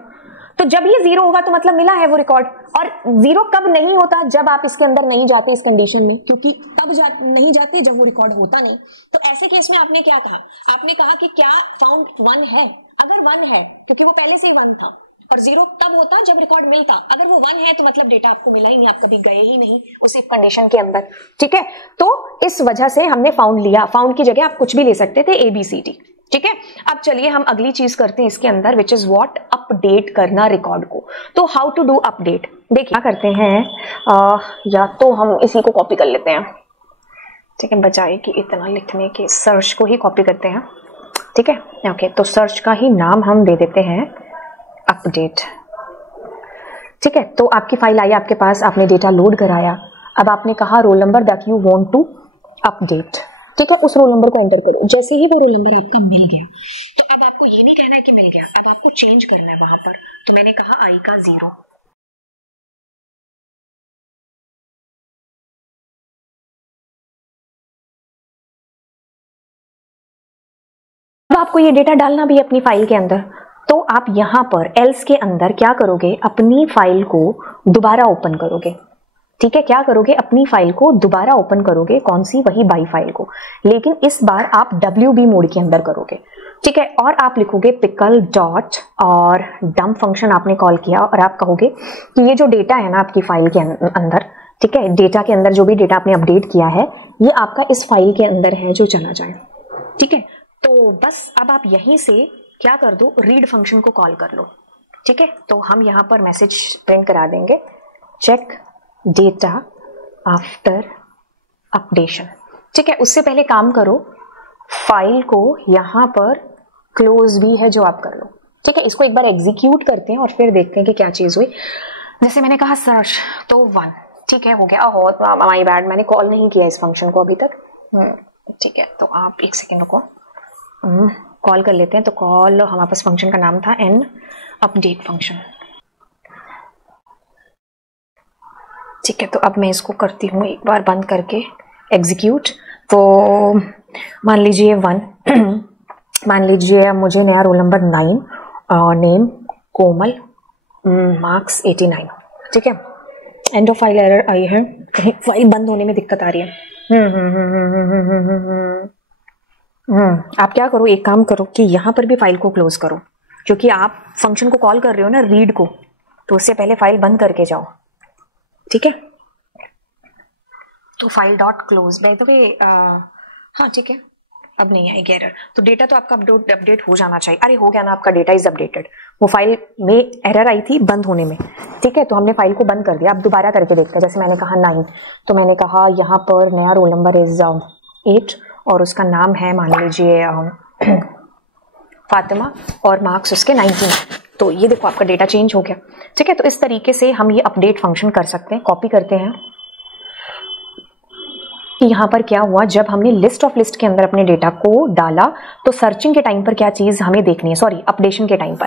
तो जब ये 0 होगा तो मतलब मिला है वो रिकॉर्ड। और 0 कब नहीं होता, जब आप इसके अंदर नहीं जाते इस कंडीशन में, क्योंकि तब नहीं जाते जब वो रिकॉर्ड होता नहीं। तो ऐसे केस में आपने क्या कहा, आपने कहा कि क्या फाउंड 1 है। अगर 1 है, क्योंकि वो पहले से ही 1 था, और 0 तब होता जब रिकॉर्ड मिलता। अगर वो 1 है तो मतलब डेटा आपको मिला ही नहीं, आप कभी गए ही नहीं उस कंडीशन के अंदर। ठीक है, तो इस वजह से हमने फाउंड लिया। फाउंड की जगह आप कुछ भी ले सकते थे, ABCD। ठीक है, अब चलिए हम अगली चीज करते हैं इसके अंदर, विच इज व्हाट, अपडेट करना रिकॉर्ड को। तो हाउ टू डू अपडेट, देखिए क्या करते हैं, या तो हम इसी को कॉपी कर लेते हैं। ठीक है, बजाय कि इतना लिखने के, सर्च को ही कॉपी करते हैं। ठीक है, ओके, तो सर्च का ही नाम हम दे देते हैं अपडेट। ठीक है, तो आपकी फाइल आई आपके पास, आपने डेटा लोड कराया। अब आपने कहा roll number that you want to update. ठीक है, उस रोल नंबर को एंटर करो। जैसे ही वो रोल नंबर आपका मिल गया, तो अब आपको ये नहीं कहना है कि मिल गया, अब आपको चेंज करना है वहां पर। तो मैंने कहा आई का 0। अब आपको ये डेटा डालना भी अपनी फाइल के अंदर। तो आप यहां पर एल्स के अंदर क्या करोगे, अपनी फाइल को दोबारा ओपन करोगे। ठीक है, क्या करोगे, अपनी फाइल को दोबारा ओपन करोगे, कौन सी, वही बाई फाइल को, लेकिन इस बार आप WB मोड के अंदर करोगे। ठीक है, और आप लिखोगे पिकल डॉट और डंप फंक्शन आपने कॉल किया, और आप कहोगे कि ये जो डेटा है ना आपकी फाइल के अंदर, ठीक है, डेटा के अंदर जो भी डेटा आपने अपडेट किया है ये आपका इस फाइल के अंदर है जो चला जाए। ठीक है, तो बस अब आप यहीं से क्या कर दो, रीड फंक्शन को कॉल कर लो। ठीक है, तो हम यहां पर मैसेज प्रिंट करा देंगे, चेक डेटा आफ्टर अपडेशन। ठीक है, उससे पहले काम करो, फाइल को यहां पर क्लोज भी है जो आप कर लो। ठीक है, इसको एक बार एग्जीक्यूट करते हैं और फिर देखते हैं कि क्या चीज हुई। जैसे मैंने कहा सर्च, तो 1। ठीक है, हो गया। हो माय बैड, मैंने कॉल नहीं किया इस फंक्शन को अभी तक। ठीक है, तो आप एक सेकेंड रुको, कॉल कर लेते हैं। तो कॉल, हमारे पास फंक्शन का नाम था एन अपडेट फंक्शन। ठीक है, तो अब मैं इसको करती हूँ एक बार बंद करके एग्जीक्यूट। तो मान लीजिए 1 मान लीजिए मुझे नया रोल नंबर 9 और नेम कोमल, मार्क्स 89। ठीक है, एंड ऑफ फाइल एरर आई है, कहीं फाइल बंद होने में दिक्कत आ रही है। आप क्या करो, एक काम करो कि यहाँ पर भी फाइल को क्लोज करो, क्योंकि आप फंक्शन को कॉल कर रहे हो ना रीड को, तो उससे पहले फाइल बंद करके जाओ। ठीक है, तो file dot close, by the way हाँ ठीक है, अब नहीं आएगी एरर। तो डेटा तो आपका अपडेट हो जाना चाहिए। अरे हो गया ना, आपका डेटा इज अपडेटेड। वो फाइल में एरर आई थी बंद होने में। ठीक है, तो हमने फाइल को बंद कर दिया। अब दोबारा करके देखते हैं। जैसे मैंने कहा 9, तो मैंने कहा यहाँ पर नया रोल नंबर इज 8 और उसका नाम है मान लीजिए फातिमा और मार्क्स उसके 99। तो ये देखो आपका डेटा चेंज हो गया। ठीक है, तो इस तरीके से हम ये अपडेट फंक्शन कर सकते हैं। कॉपी करते हैं कि यहाँ पर क्या हुआ, जब हमने लिस्ट ऑफ लिस्ट के अंदर अपने डेटा को डाला तो सर्चिंग के टाइम पर क्या चीज हमें देखनी है, सॉरी अपडेशन के टाइम पर।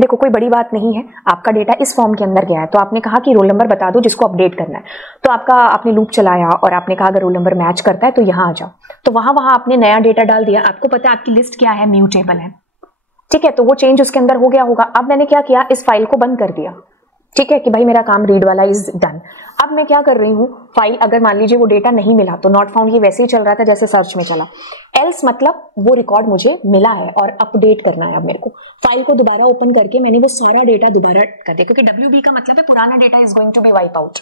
देखो कोई बड़ी बात नहीं है, आपका डेटा इस फॉर्म के अंदर गया है तो आपने कहा कि रोल नंबर बता दो जिसको अपडेट करना है, तो आपने लूप चलाया और आपने कहा अगर रोल नंबर मैच करता है तो यहाँ आ जाओ, तो वहां आपने नया डेटा डाल दिया। आपको पता है आपकी लिस्ट क्या है, म्यूटेबल है। ठीक है, तो वो चेंज उसके अंदर हो गया होगा। अब मैंने क्या किया, इस फाइल को बंद कर दिया। ठीक है कि भाई मेरा काम रीड वाला इज डन। अब मैं क्या कर रही हूँ, फाइल अगर मान लीजिए वो डेटा नहीं मिला तो नॉट फाउंड ये वैसे ही चल रहा था जैसे सर्च में चला। एल्स मतलब वो रिकॉर्ड मुझे मिला है और अपडेट करना है। अब मेरे को फाइल को दोबारा ओपन करके मैंने वो सारा डेटा दोबारा कर दिया, क्योंकि WB का मतलब है पुराना data is going to be wipe out,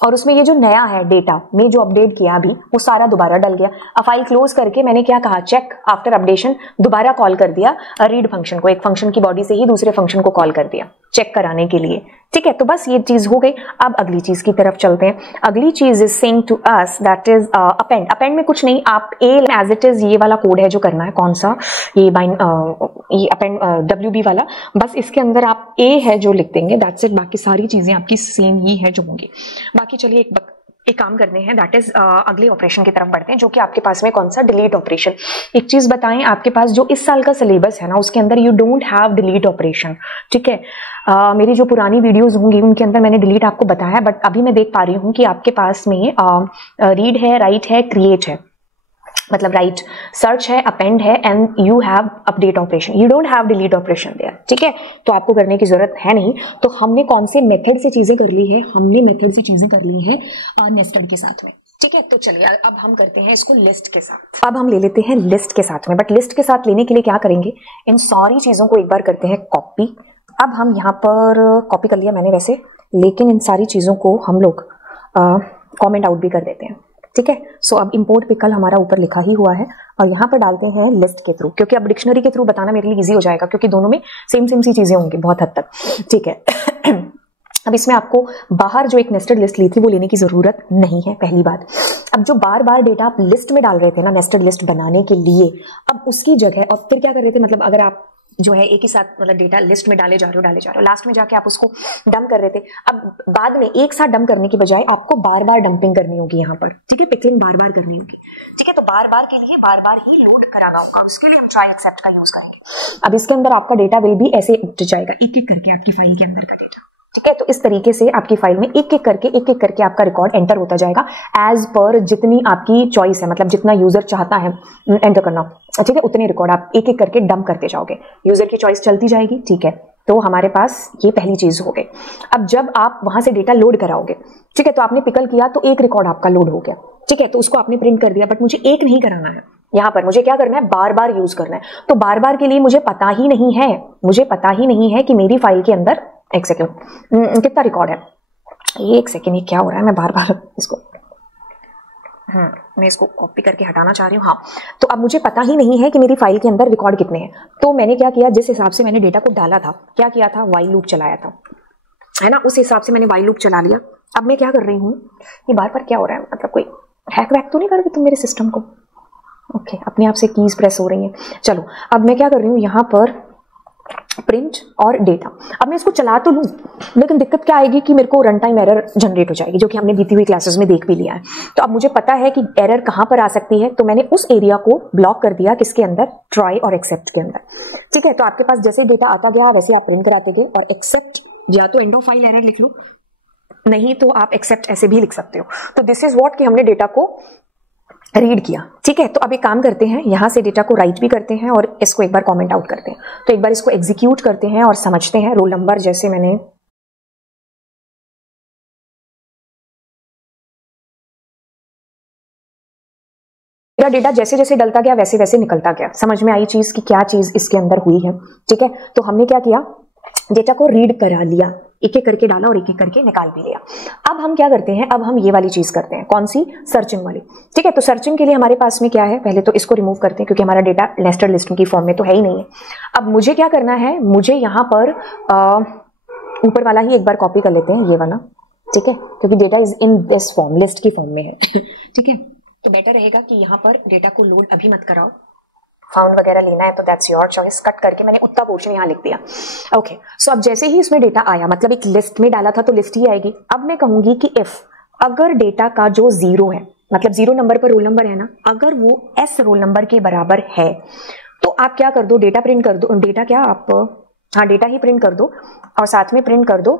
और उसमें ये जो नया है डेटा में जो अपडेट किया अभी वो सारा दोबारा डल गया। अब फाइल क्लोज करके मैंने क्या कहा, चेक आफ्टर अपडेशन, दोबारा कॉल कर दिया रीड फंक्शन को, एक फंक्शन की बॉडी से ही दूसरे फंक्शन को कॉल कर दिया चेक कराने के लिए। ठीक है, तो बस ये चीज हो गई। अब अगली चीज की तरफ चलते हैं। अगली चीज is saying to us that is append. Append में कुछ नहीं, आप ए एज इट इज ये वाला कोड है जो करना है। कौन सा, ये अपेंड WB वाला। बस इसके अंदर आप ए है जो लिख देंगे, दैट्स इट। बाकी सारी चीजें आपकी सेम ही है जो होंगी। बाकी चलिए एक काम करते हैं, दैट इज अगले ऑपरेशन की तरफ बढ़ते हैं, जो कि आपके पास में कौन सा, डिलीट ऑपरेशन। एक चीज बताएं, आपके पास जो इस साल का सिलेबस है ना उसके अंदर you don't have delete operation. ठीक है, मेरी जो पुरानी वीडियोस होंगी उनके अंदर मैंने डिलीट आपको बताया, बट अभी मैं देख पा रही हूँ कि आपके पास में रीड है, राइट है, क्रिएट है, मतलब राइट, सर्च है, अपेंड है, and you have update operation. You don't have delete operation there. ठीक है, तो आपको करने की जरूरत है नहीं। तो हमने कौन से मेथड से चीजें कर ली है, हमने मेथड से चीजें कर ली है नेस्टेड के साथ में। ठीक है, तो चलिए अब हम करते हैं इसको लिस्ट के साथ। अब हम ले लेते हैं लिस्ट के साथ में, बट लिस्ट के साथ लेने के लिए क्या करेंगे, इन सारी चीजों को एक बार करते हैं कॉपी। अब हम यहाँ पर कॉपी कर लिया मैंने वैसे, लेकिन इन सारी चीजों को हम लोग कॉमेंट आउट भी कर देते हैं। ठीक है, सो अब इंपोर्ट पिकल हमारा ऊपर लिखा ही हुआ है और यहाँ पर डालते हैं लिस्ट के थ्रू, क्योंकि अब डिक्शनरी के थ्रू बताना मेरे लिए इजी हो जाएगा, क्योंकि दोनों में सेम सी चीजें होंगी बहुत हद तक। ठीक है अब इसमें आपको बाहर जो एक नेस्टेड लिस्ट ली थी वो लेने की जरूरत नहीं है, पहली बात। अब जो बार बार डेटा आप लिस्ट में डाल रहे थे ना नेस्टेड लिस्ट बनाने के लिए, अब उसकी जगह और फिर क्या कर रहे थे, मतलब अगर आप जो है एक ही साथ मतलब डेटा लिस्ट में डाले जा रहे हो, लास्ट में जाके आप उसको डंप कर रहे थे। अब बाद में एक साथ डंप करने की बजाय आपको बार बार डंपिंग करनी होगी यहाँ पर। ठीक है, पिकलिंग बार बार करनी होगी। ठीक है, तो बार बार के लिए बार बार ही लोड कराना होगा, उसके लिए हम ट्राई एक्सेप्ट का यूज करेंगे। अब इसके अंदर आपका डेटा विल भी ऐसे जाएगा एक एक करके आपकी फाइल के अंदर का डेटा। ठीक है, तो इस तरीके से आपकी फाइल में एक एक करके आपका रिकॉर्ड एंटर होता जाएगा एज पर जितनी आपकी चॉइस है, मतलब जितना यूजर चाहता है एंटर करना। ठीक है, उतने रिकॉर्ड आप एक एक करके डंप करते जाओगे, यूजर की चॉइस चलती जाएगी। ठीक है, तो हमारे पास ये पहली चीज हो गई। अब जब आप वहां से डेटा लोड कराओगे, ठीक है, तो आपने पिकल किया तो एक रिकॉर्ड आपका लोड हो गया। ठीक है, तो उसको आपने प्रिंट कर दिया, बट मुझे एक नहीं कराना है, यहाँ पर मुझे क्या करना है, बार बार यूज करना है। तो बार बार के लिए मुझे पता ही नहीं है कि मेरी फाइल के अंदर, एक सेकेंड, कितना रिकॉर्ड है, एक सेकेंड, ये क्या हो रहा है, मैं बार बार इसको मैं इसको कॉपी करके हटाना चाह रही हूँ। हाँ, तो अब मुझे पता ही नहीं है कि मेरी फाइल के अंदर रिकॉर्ड कितने हैं। तो मैंने क्या किया, जिस हिसाब से मैंने डेटा को डाला था, क्या किया था, व्हाइल लूप चलाया था, है ना, उस हिसाब से मैंने व्हाइल लूप चला लिया। अब मैं क्या कर रही हूँ, ये बार बार क्या हो रहा है, मतलब कोई हैक वैक तो नहीं कर रही तुम मेरे सिस्टम को? ओके, अपने आप से कीज प्रेस हो रही हैं। चलो, अब मैं क्या कर रही हूँ, यहाँ पर प्रिंट और डेटा। अब मैं इसको चला तो लूं, लेकिन दिक्कत क्या आएगी कि मेरे को रन टाइम एरर जनरेट हो जाएगी, जो कि हमने बीती हुई क्लासेस में देख भी लिया है। तो अब मुझे पता है कि एरर कहां पर आ सकती है, तो मैंने उस एरिया को ब्लॉक कर दिया, किसके अंदर, ट्राई और एक्सेप्ट के अंदर। ठीक है, तो आपके पास जैसे डेटा आता गया वैसे आप प्रिंट कराते गए, और एक्सेप्ट या तो एंड ऑफ फाइल एरर लिख लो, नहीं तो आप एक्सेप्ट ऐसे भी लिख सकते हो। तो दिस इज व्हाट कि हमने डेटा को रीड किया। ठीक है, तो अब एक काम करते हैं, यहां से डेटा को राइट भी करते हैं और इसको एक बार कमेंट आउट करते हैं। तो एक बार इसको एग्जीक्यूट करते हैं और समझते हैं। रोल नंबर जैसे मैंने मेरा डेटा जैसे जैसे डलता गया वैसे वैसे निकलता गया, समझ में आई चीज कि क्या चीज इसके अंदर हुई है। ठीक है, तो हमने क्या किया, डेटा को रीड करा लिया, एक एक करके डाला और एक एक करके निकाल भी लिया। अब हम क्या करते हैं, अब हम ये वाली चीज करते हैं, कौन सी, सर्चिंग वाली। ठीक है, तो सर्चिंग के लिए हमारे पास में क्या है, पहले तो इसको रिमूव करते हैं क्योंकि हमारा डेटा नेस्टेड लिस्टिंग की फॉर्म में तो है ही नहीं है। अब मुझे क्या करना है, मुझे यहाँ पर ऊपर वाला ही एक बार कॉपी कर लेते हैं, ये वाला। ठीक है, क्योंकि data is in this form, list की फॉर्म में है। ठीक है, तो बेटर रहेगा कि यहाँ पर डेटा को लोड अभी मत कराओ, फाउंड वगैरह लेना है तो दैट्स योर चॉइस। कट करके मैंने उतना पोर्शन यहाँ लिख दिया। ओके, सो अब जैसे ही इसमें डेटा आया, मतलब एक लिस्ट में डाला था तो लिस्ट ही आएगी। अब मैं कहूंगी कि इफ अगर डेटा का जो 0 है, मतलब 0 नंबर पर रोल नंबर है ना, अगर वो S रोल नंबर के बराबर है तो आप क्या कर दो, डेटा प्रिंट कर दो। डेटा क्या आप, हाँ डेटा ही प्रिंट कर दो और साथ में प्रिंट कर दो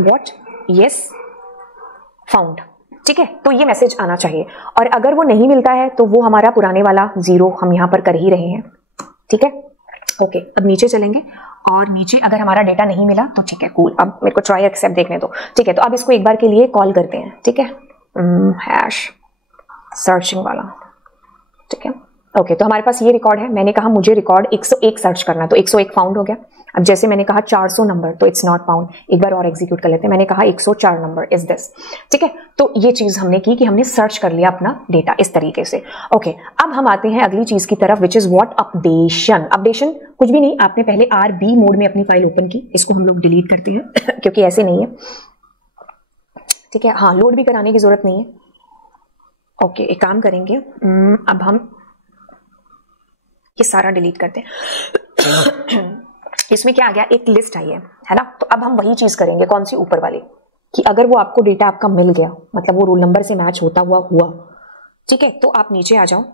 व्हाट, यस फाउंड। ठीक है, तो ये मैसेज आना चाहिए। और अगर वो नहीं मिलता है तो वो हमारा पुराने वाला 0 हम यहां पर कर ही रहे हैं। ठीक है, ओके, अब नीचे चलेंगे और नीचे अगर हमारा डेटा नहीं मिला तो ठीक है, कूल, अब मेरे को ट्राई एक्सेप्ट देखने दो। ठीक है, तो अब इसको एक बार के लिए कॉल करते हैं। ठीक है, हैश सर्चिंग वाला। ठीक है, ओके, तो हमारे पास ये रिकॉर्ड है। मैंने कहा मुझे रिकॉर्ड 101 सर्च करना, तो 101 फाउंड हो गया। अब जैसे मैंने कहा 400 नंबर, तो इट्स नॉट फाउंड। एक बार और एग्जीक्यूट कर लेते हैं। मैंने कहा 104 नंबर इज दिस। ठीक है, तो ये चीज हमने की कि हमने सर्च कर लिया अपना डेटा इस तरीके से। ओके, अब हम आते हैं अगली चीज की तरफ, which is what, updation. Updation कुछ भी नहीं, आपने पहले RB मोड में अपनी फाइल ओपन की। इसको हम लोग डिलीट करते हैं क्योंकि ऐसे नहीं है। ठीक है, हाँ, लोड भी कराने की जरूरत नहीं है। ओके, एक काम करेंगे, अब हम ये सारा डिलीट करते हैं। इसमें क्या आ गया, एक लिस्ट आई है ना। तो अब हम वही चीज करेंगे, कौन सी, ऊपर वाली, कि अगर वो आपको डेटा आपका मिल गया, मतलब वो रोल नंबर से मैच होता हुआ, ठीक है, तो आप नीचे आ जाओ।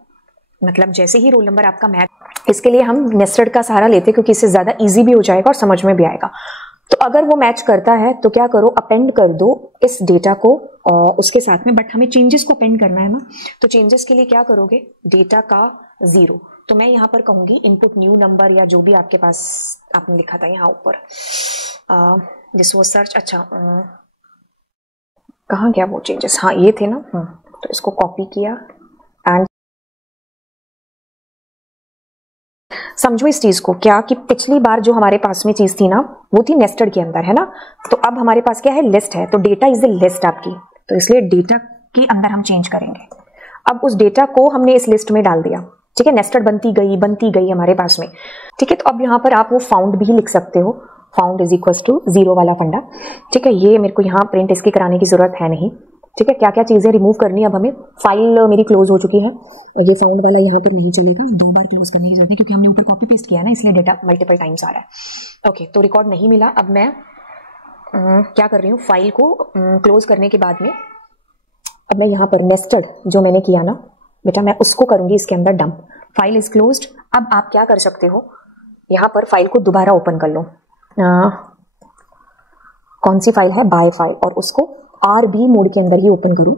मतलब जैसे ही रोल नंबर आपका मैच, इसके लिए हम नेस्टेड का सहारा लेते हैं क्योंकि इससे ज्यादा इजी भी हो जाएगा और समझ में भी आएगा। तो अगर वो मैच करता है तो क्या करो, अपेंड कर दो इस डेटा को उसके साथ में। बट हमें चेंजेस को अपेंड करना है ना, तो चेंजेस के लिए क्या करोगे, डेटा का 0। तो मैं यहां पर कहूंगी इनपुट न्यू नंबर, या जो भी आपके पास आपने लिखा था यहाँ ऊपर, दिस वाज सर्च। अच्छा, कहाँ गया वो चेंजेस, हाँ ये थे ना। तो इसको कॉपी किया एंड समझो इस चीज को क्या, कि पिछली बार जो हमारे पास में चीज थी ना, वो थी नेस्टेड के अंदर, है ना। तो अब हमारे पास क्या है, लिस्ट है। तो डेटा इज ए लिस्ट आपकी, तो इसलिए डेटा के अंदर हम चेंज करेंगे। अब उस डेटा को हमने इस लिस्ट में डाल दिया। ठीक है, नेस्टेड बनती गई हमारे पास में। ठीक है, तो अब यहाँ पर आप वो फाउंड भी लिख सकते हो, फाउंड इज इक्वल टू 0 वाला फंडा। ठीक है, ये मेरे को यहाँ प्रिंट इसकी कराने की जरूरत है नहीं। ठीक है, क्या क्या चीजें रिमूव करनी है अब हमें। फाइल मेरी क्लोज हो चुकी है और ये फाउंड वाला यहाँ पर नहीं चलेगा, 2 बार क्लोज करने की जरूरत है क्योंकि हमने ऊपर कॉपी पेस्ट किया ना, इसलिए डेटा मल्टीपल टाइम्स आ रहा है। ओके, तो रिकॉर्ड नहीं मिला। अब मैं क्या कर रही हूँ, फाइल को क्लोज करने के बाद में अब मैं यहाँ पर नेस्टेड जो मैंने किया ना बेटा, मैं उसको करूंगी इसके अंदर डंप। File is closed. अब आप क्या कर सकते हो, यहाँ पर फाइल को दोबारा ओपन कर लो। कौन सी फाइल है, बाय फाइल, और उसको RB मोड के अंदर ही ओपन करूं।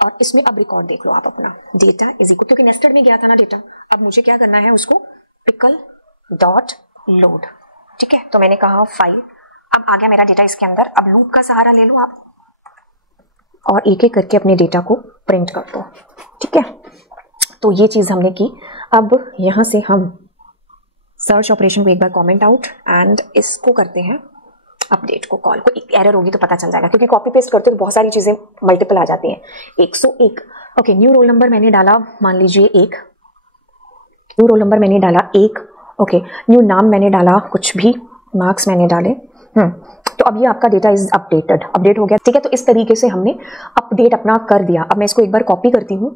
और इसमें अब रिकॉर्ड देख लो आप अपना, डेटा इज इक्वल, क्योंकि नेस्टेड में गया था ना डेटा। अब मुझे क्या करना है, उसको पिकल डॉट लोड। ठीक है, तो मैंने कहा फाइल, अब आ गया मेरा डेटा इसके अंदर। अब लूप का सहारा ले लो आप और एक एक करके अपने डेटा को प्रिंट कर दो। ठीक है, तो ये चीज हमने की। अब यहां से हम सर्च ऑपरेशन को एक बार कमेंट आउट एंड इसको करते हैं अपडेट को कॉल। कोई एरर होगी तो पता चल जाएगा क्योंकि कॉपी पेस्ट करते तो बहुत सारी चीजें मल्टीपल आ जाती हैं। 101। ओके, न्यू रोल नंबर मैंने डाला, मान लीजिए 1। न्यू रोल नंबर मैंने डाला 1। ओके, न्यू नाम मैंने डाला कुछ भी, मार्क्स मैंने डाले। तो अब ये आपका डेटा इज अपडेट हो गया। ठीक है, तो इस तरीके से हमने अपडेट अपना कर दिया। अब मैं इसको एक बार कॉपी करती हूँ।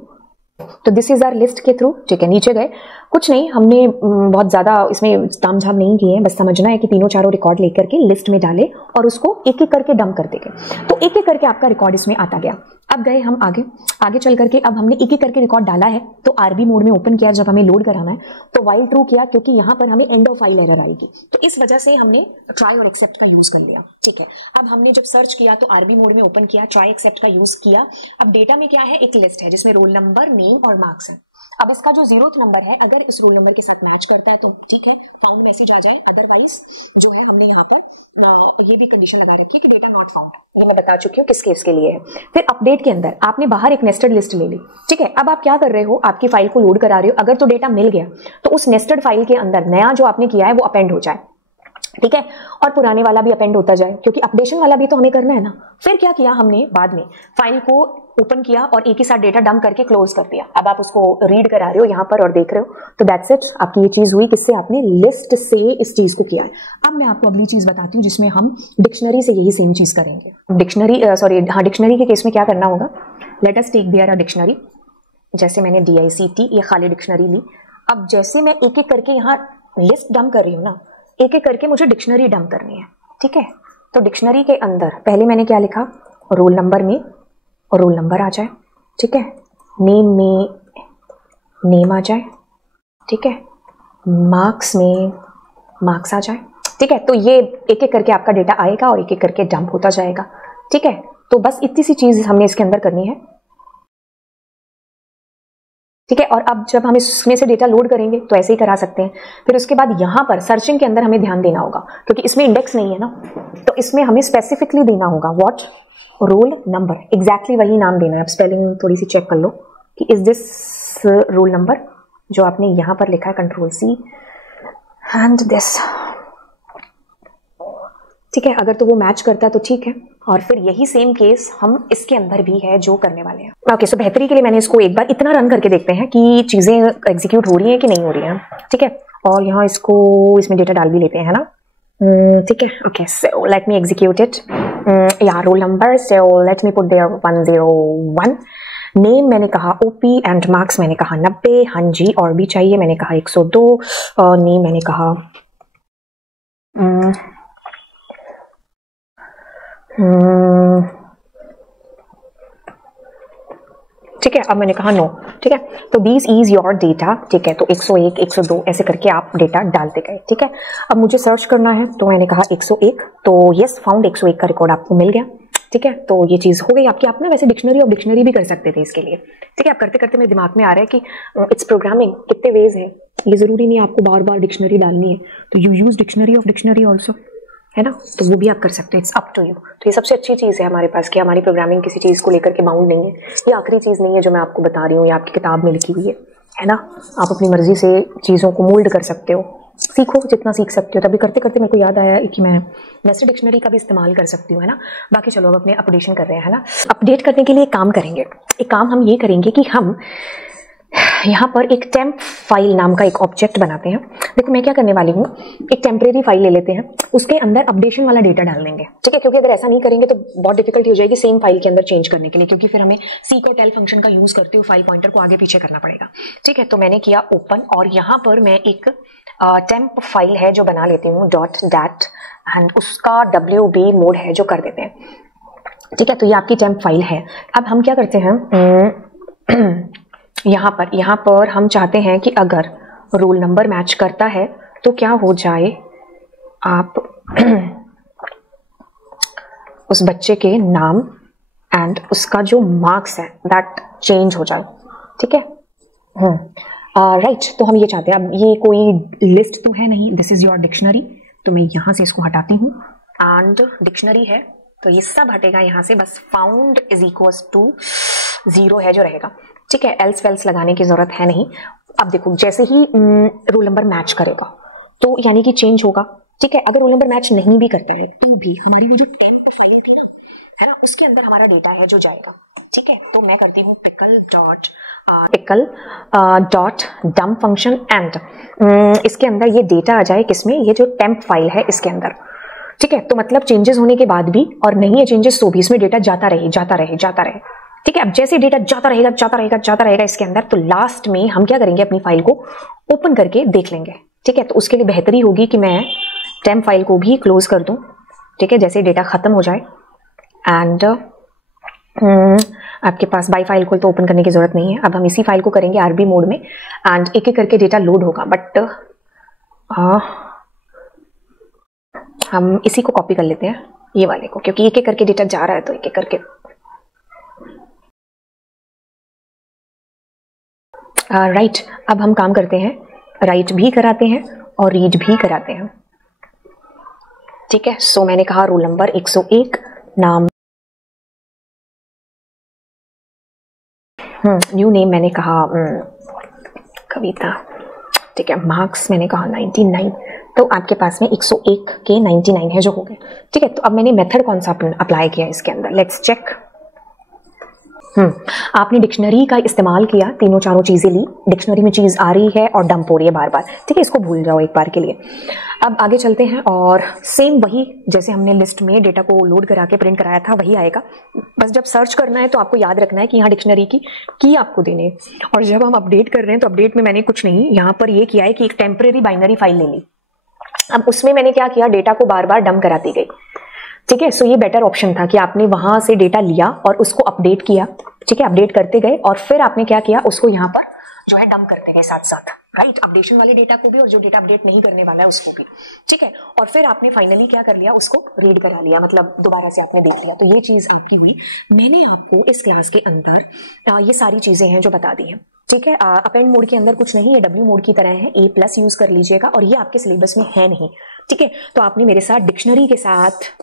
तो दिस इज आर लिस्ट के थ्रू। ठीक है, नीचे गए, कुछ नहीं, हमने बहुत ज्यादा इसमें ताम झाम नहीं किए हैं, बस समझना है कि तीनों चारों रिकॉर्ड लेकर के लिस्ट में डाले और उसको एक एक करके डंप कर देंगे। तो एक एक करके आपका रिकॉर्ड इसमें आता गया। अब गए हम आगे चल करके, अब हमने एक एक करके रिकॉर्ड डाला है तो RB मोड में ओपन किया जब हमें लोड कराना है, तो व्हाइल ट्रू किया क्योंकि यहाँ पर हमें एंड ऑफ फाइल एरर आएगी, तो इस वजह से हमने ट्राई और एक्सेप्ट का यूज कर लिया। ठीक है, अब हमने जब सर्च किया तो RB मोड में ओपन किया, ट्राई एक्सेप्ट का यूज किया। अब डेटा में क्या है, एक लिस्ट है जिसमें रोल नंबर, नेम और मार्क्स है। अब इसका जो 0th नंबर है, अगर इस रोल नंबर के साथ मैच करता है तो ठीक है, फाउंड मैसेज आ जाए, अदरवाइज जो है हमने यहाँ पर ये भी कंडीशन लगा रखी है कि डेटा नॉट फाउंड। ये मैं बता चुकी हूँ किस केस के लिए है। फिर अपडेट के अंदर आपने बाहर एक नेस्टेड लिस्ट ले ली। ठीक है, अब आप क्या कर रहे हो, आपकी फाइल को लोड करा रहे हो। अगर तो डेटा मिल गया तो उस नेस्टेड फाइल के अंदर नया जो आपने किया है वो अपेंड हो जाए। ठीक है, और पुराने वाला भी अपेंड होता जाए क्योंकि अपडेशन वाला भी तो हमें करना है ना। फिर क्या किया हमने, बाद में फाइल को ओपन किया और एक ही साथ डेटा डंप करके क्लोज कर दिया। अब आप उसको रीड करा रहे हो यहाँ पर और देख रहे हो, तो दैट्स इट, आपकी ये चीज हुई किससे, आपने लिस्ट से इस चीज को किया है। अब मैं आपको अगली चीज बताती हूँ जिसमें हम डिक्शनरी से यही सेम चीज करेंगे। डिक्शनरी के केस में क्या करना होगा, let us take there a dictionary. जैसे मैंने DICT ये खाली डिक्शनरी ली। अब जैसे मैं एक एक करके यहाँ लिस्ट डंप कर रही हूँ ना, एक एक करके मुझे डिक्शनरी डंप करनी है, ठीक है। तो डिक्शनरी के अंदर पहले मैंने क्या लिखा, रोल नंबर में और रोल नंबर आ जाए, ठीक है। नेम में नेम आ जाए, ठीक है। मार्क्स में मार्क्स आ जाए, ठीक है। तो ये एक एक करके आपका डेटा आएगा और एक एक करके डंप होता जाएगा, ठीक है। तो बस इतनी सी चीज हमने इसके अंदर करनी है, ठीक है। और अब जब हम इसमें से डेटा लोड करेंगे तो ऐसे ही करा सकते हैं। फिर उसके बाद यहाँ पर सर्चिंग के अंदर हमें ध्यान देना होगा, क्योंकि इसमें इंडेक्स नहीं है ना, तो इसमें हमें स्पेसिफिकली देना होगा व्हाट रोल नंबर, एग्जैक्टली वही नाम देना है। अब स्पेलिंग थोड़ी सी चेक कर लो कि इज दिस रोल नंबर जो आपने यहाँ पर लिखा है, कंट्रोल सी एंड दिस, ठीक है। अगर तो वो मैच करता है तो ठीक है, और फिर यही सेम केस हम इसके अंदर भी है जो करने वाले हैं। ओके, सो बेहतरी के लिए मैंने इसको एक बार इतना रन करके देखते हैं कि चीजें एग्जीक्यूट हो रही हैं कि नहीं हो रही हैं, ठीक है। और यहाँ इसको इसमें डेटा डाल भी लेते हैं, है ना, ठीक है। Okay, so let me execute it. या roll number, so let me put there 101। Name मैंने कहा ओपी एंड मार्क्स मैंने कहा 90, हाँ जी, और भी चाहिए मैंने कहा 102, और नेम मैंने कहा ठीक है। अब मैंने कहा नो, ठीक है। तो दिस इज योर डेटा, ठीक है। तो 101, 102 ऐसे करके आप डेटा डालते गए, ठीक है। अब मुझे सर्च करना है तो मैंने कहा 101, तो यस फाउंड 101 का रिकॉर्ड आपको मिल गया, ठीक है। तो ये चीज हो गई आपकी। आप ना वैसे डिक्शनरी ऑफ डिक्शनरी भी कर सकते थे इसके लिए, ठीक है। आप करते करते मेरे दिमाग में आ रहा है कि इट्स प्रोग्रामिंग, कितने वेज है, ये जरूरी नहीं है आपको बार बार डिक्शनरी डालनी है, तो you use dictionary of dictionary also, है ना, तो वो भी आप कर सकते हैं, इट्स अप टू यू। तो ये सबसे अच्छी चीज़ है हमारे पास कि हमारी प्रोग्रामिंग किसी चीज़ को लेकर के बाउंड नहीं है, ये आखिरी चीज़ नहीं है जो मैं आपको बता रही हूँ, ये आपकी किताब में लिखी हुई है ना। आप अपनी मर्जी से चीज़ों को मोल्ड कर सकते हो, सीखो जितना सीख सकते हो। तभी करते करते मेरे को याद आया कि मैं वैसे डिक्शनरी का भी इस्तेमाल कर सकती हूँ, है ना। बाकी चलो अब अपने अपडेशन कर रहे हैं, है ना। अपडेट करने के लिए एक काम करेंगे, एक काम हम ये करेंगे कि हम यहाँ पर एक टेम्प फाइल नाम का एक ऑब्जेक्ट बनाते हैं। देखो मैं क्या करने वाली हूँ, एक टेम्परेरी फाइल ले लेते हैं, उसके अंदर अपडेशन वाला डेटा डाल देंगे, ठीक है। क्योंकि अगर ऐसा नहीं करेंगे तो बहुत डिफिकल्टी हो जाएगी सेम फाइल के अंदर चेंज करने के लिए, क्योंकि फिर हमें सीक और टेल फंक्शन का यूज करते हुए फाइल पॉइंटर को आगे पीछे करना पड़ेगा, ठीक है। तो मैंने किया ओपन, और यहाँ पर मैं एक टेम्प फाइल है जो बना लेती हूँ डॉट डैट, एंड उसका WB मोड है जो कर देते हैं, ठीक है। तो ये आपकी टेम्प फाइल है। अब हम क्या करते हैं, यहाँ पर हम चाहते हैं कि अगर रोल नंबर मैच करता है तो क्या हो जाए, आप उस बच्चे के नाम एंड उसका जो मार्क्स है दैट चेंज हो जाए, ठीक है। राइट, तो हम ये चाहते हैं। अब ये कोई लिस्ट तो है नहीं, दिस इज योर डिक्शनरी, तो मैं यहाँ से इसको हटाती हूँ, एंड डिक्शनरी है तो ये सब हटेगा यहाँ से, बस फाउंड इज इक्वल्स टू 0 है जो रहेगा, ठीक है। एल्स वेल्स लगाने की जरूरत है नहीं। अब देखो जैसे ही रोल नंबर मैच करेगा तो यानी कि चेंज होगा, ठीक है। अगर रोल नंबर मैच नहीं भी करता है तो भी हमारी वो जो टेम्प फाइल थी ना, है ना, उसके अंदर हमारा डेटा है जो जाएगा, ठीक है। तो मैं करती हूँ pickle dot dump function, and इसके अंदर ये डेटा आ जाए किसमें, ये जो टेम्प फाइल है इसके अंदर, ठीक है। तो मतलब चेंजेस होने के बाद भी और नहीं है चेंजेस तो भी इसमें डेटा जाता रहे, ठीक है। अब जैसे डेटा जाता रहेगा इसके अंदर, तो लास्ट में हम क्या करेंगे, अपनी फाइल को ओपन करके देख लेंगे, ठीक है। तो उसके लिए बेहतरी होगी कि मैं टेम्प फाइल को भी क्लोज कर दूं, ठीक है, जैसे डेटा खत्म हो जाए। एंड आपके पास बाई फाइल को तो ओपन करने की जरूरत नहीं है। अब हम इसी फाइल को करेंगे आरबी मोड में, एंड एक एक करके डेटा लोड होगा, बट हम इसी को कॉपी कर लेते हैं, ये वाले को, क्योंकि एक एक करके डेटा जा रहा है तो एक एक करके। राइट, अब हम काम करते हैं, राइट भी कराते हैं और रीड भी कराते हैं, ठीक है। सो मैंने कहा रोल नंबर 101, नाम न्यू नेम मैंने कहा कविता, ठीक है। मार्क्स मैंने कहा 99, तो आपके पास में 101 के 99 है जो हो गए, ठीक है। तो अब मैंने मेथड कौन सा अप्लाई किया इसके अंदर, लेट्स चेक। आपने डिक्शनरी का इस्तेमाल किया, तीनों चारों चीजें ली, डिक्शनरी में चीज आ रही है और डंप हो रही है बार बार, ठीक है, इसको भूल जाओ एक बार के लिए। अब आगे चलते हैं और सेम वही जैसे हमने लिस्ट में डेटा को लोड करा के प्रिंट कराया था वही आएगा, बस जब सर्च करना है तो आपको याद रखना है कि यहाँ डिक्शनरी की आपको देने। और जब हम अपडेट कर रहे हैं तो अपडेट में मैंने कुछ नहीं, यहाँ पर ये किया है कि एक टेम्परेरी बाइनरी फाइल ले ली। अब उसमें मैंने क्या किया, डेटा को बार बार डंप कराती गई, ठीक है। सो ये बेटर ऑप्शन था कि आपने वहां से डेटा लिया और उसको अपडेट किया, ठीक है, अपडेट करते गए और फिर आपने क्या किया, उसको यहाँ पर जो है डंप करते गए साथ साथ, राइट, अपडेशन वाले डेटा को भी और जो डेटा अपडेट नहीं करने वाला है उसको भी, ठीक है। और फिर आपने फाइनली क्या कर लिया, उसको रीड करा लिया, मतलब दोबारा से आपने देख लिया। तो ये चीज आपकी हुई। मैंने आपको इस क्लास के अंदर ये सारी चीजें हैं जो बता दी हैं, ठीक है। अपेंड मोड के अंदर कुछ नहीं है, डब्ल्यू मोड की तरह है, A+ यूज कर लीजिएगा और ये आपके सिलेबस में है नहीं, ठीक है। तो आपने मेरे साथ डिक्शनरी के साथ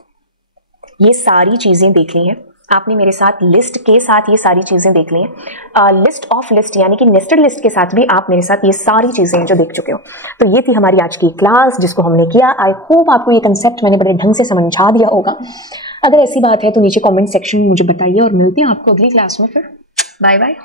ये सारी चीजें देख ली हैं, आपने मेरे साथ लिस्ट के साथ ये सारी चीजें देख ली हैं, लिस्ट ऑफ लिस्ट यानी कि नेस्टेड लिस्ट के साथ भी आप मेरे साथ ये सारी चीजें जो देख चुके हो। तो ये थी हमारी आज की क्लास जिसको हमने किया। आई होप आपको ये कंसेप्ट मैंने बड़े ढंग से समझा दिया होगा। अगर ऐसी बात है तो नीचे कमेंट सेक्शन में मुझे बताइए और मिलते हैं आपको अगली क्लास में। फिर बाय बाय।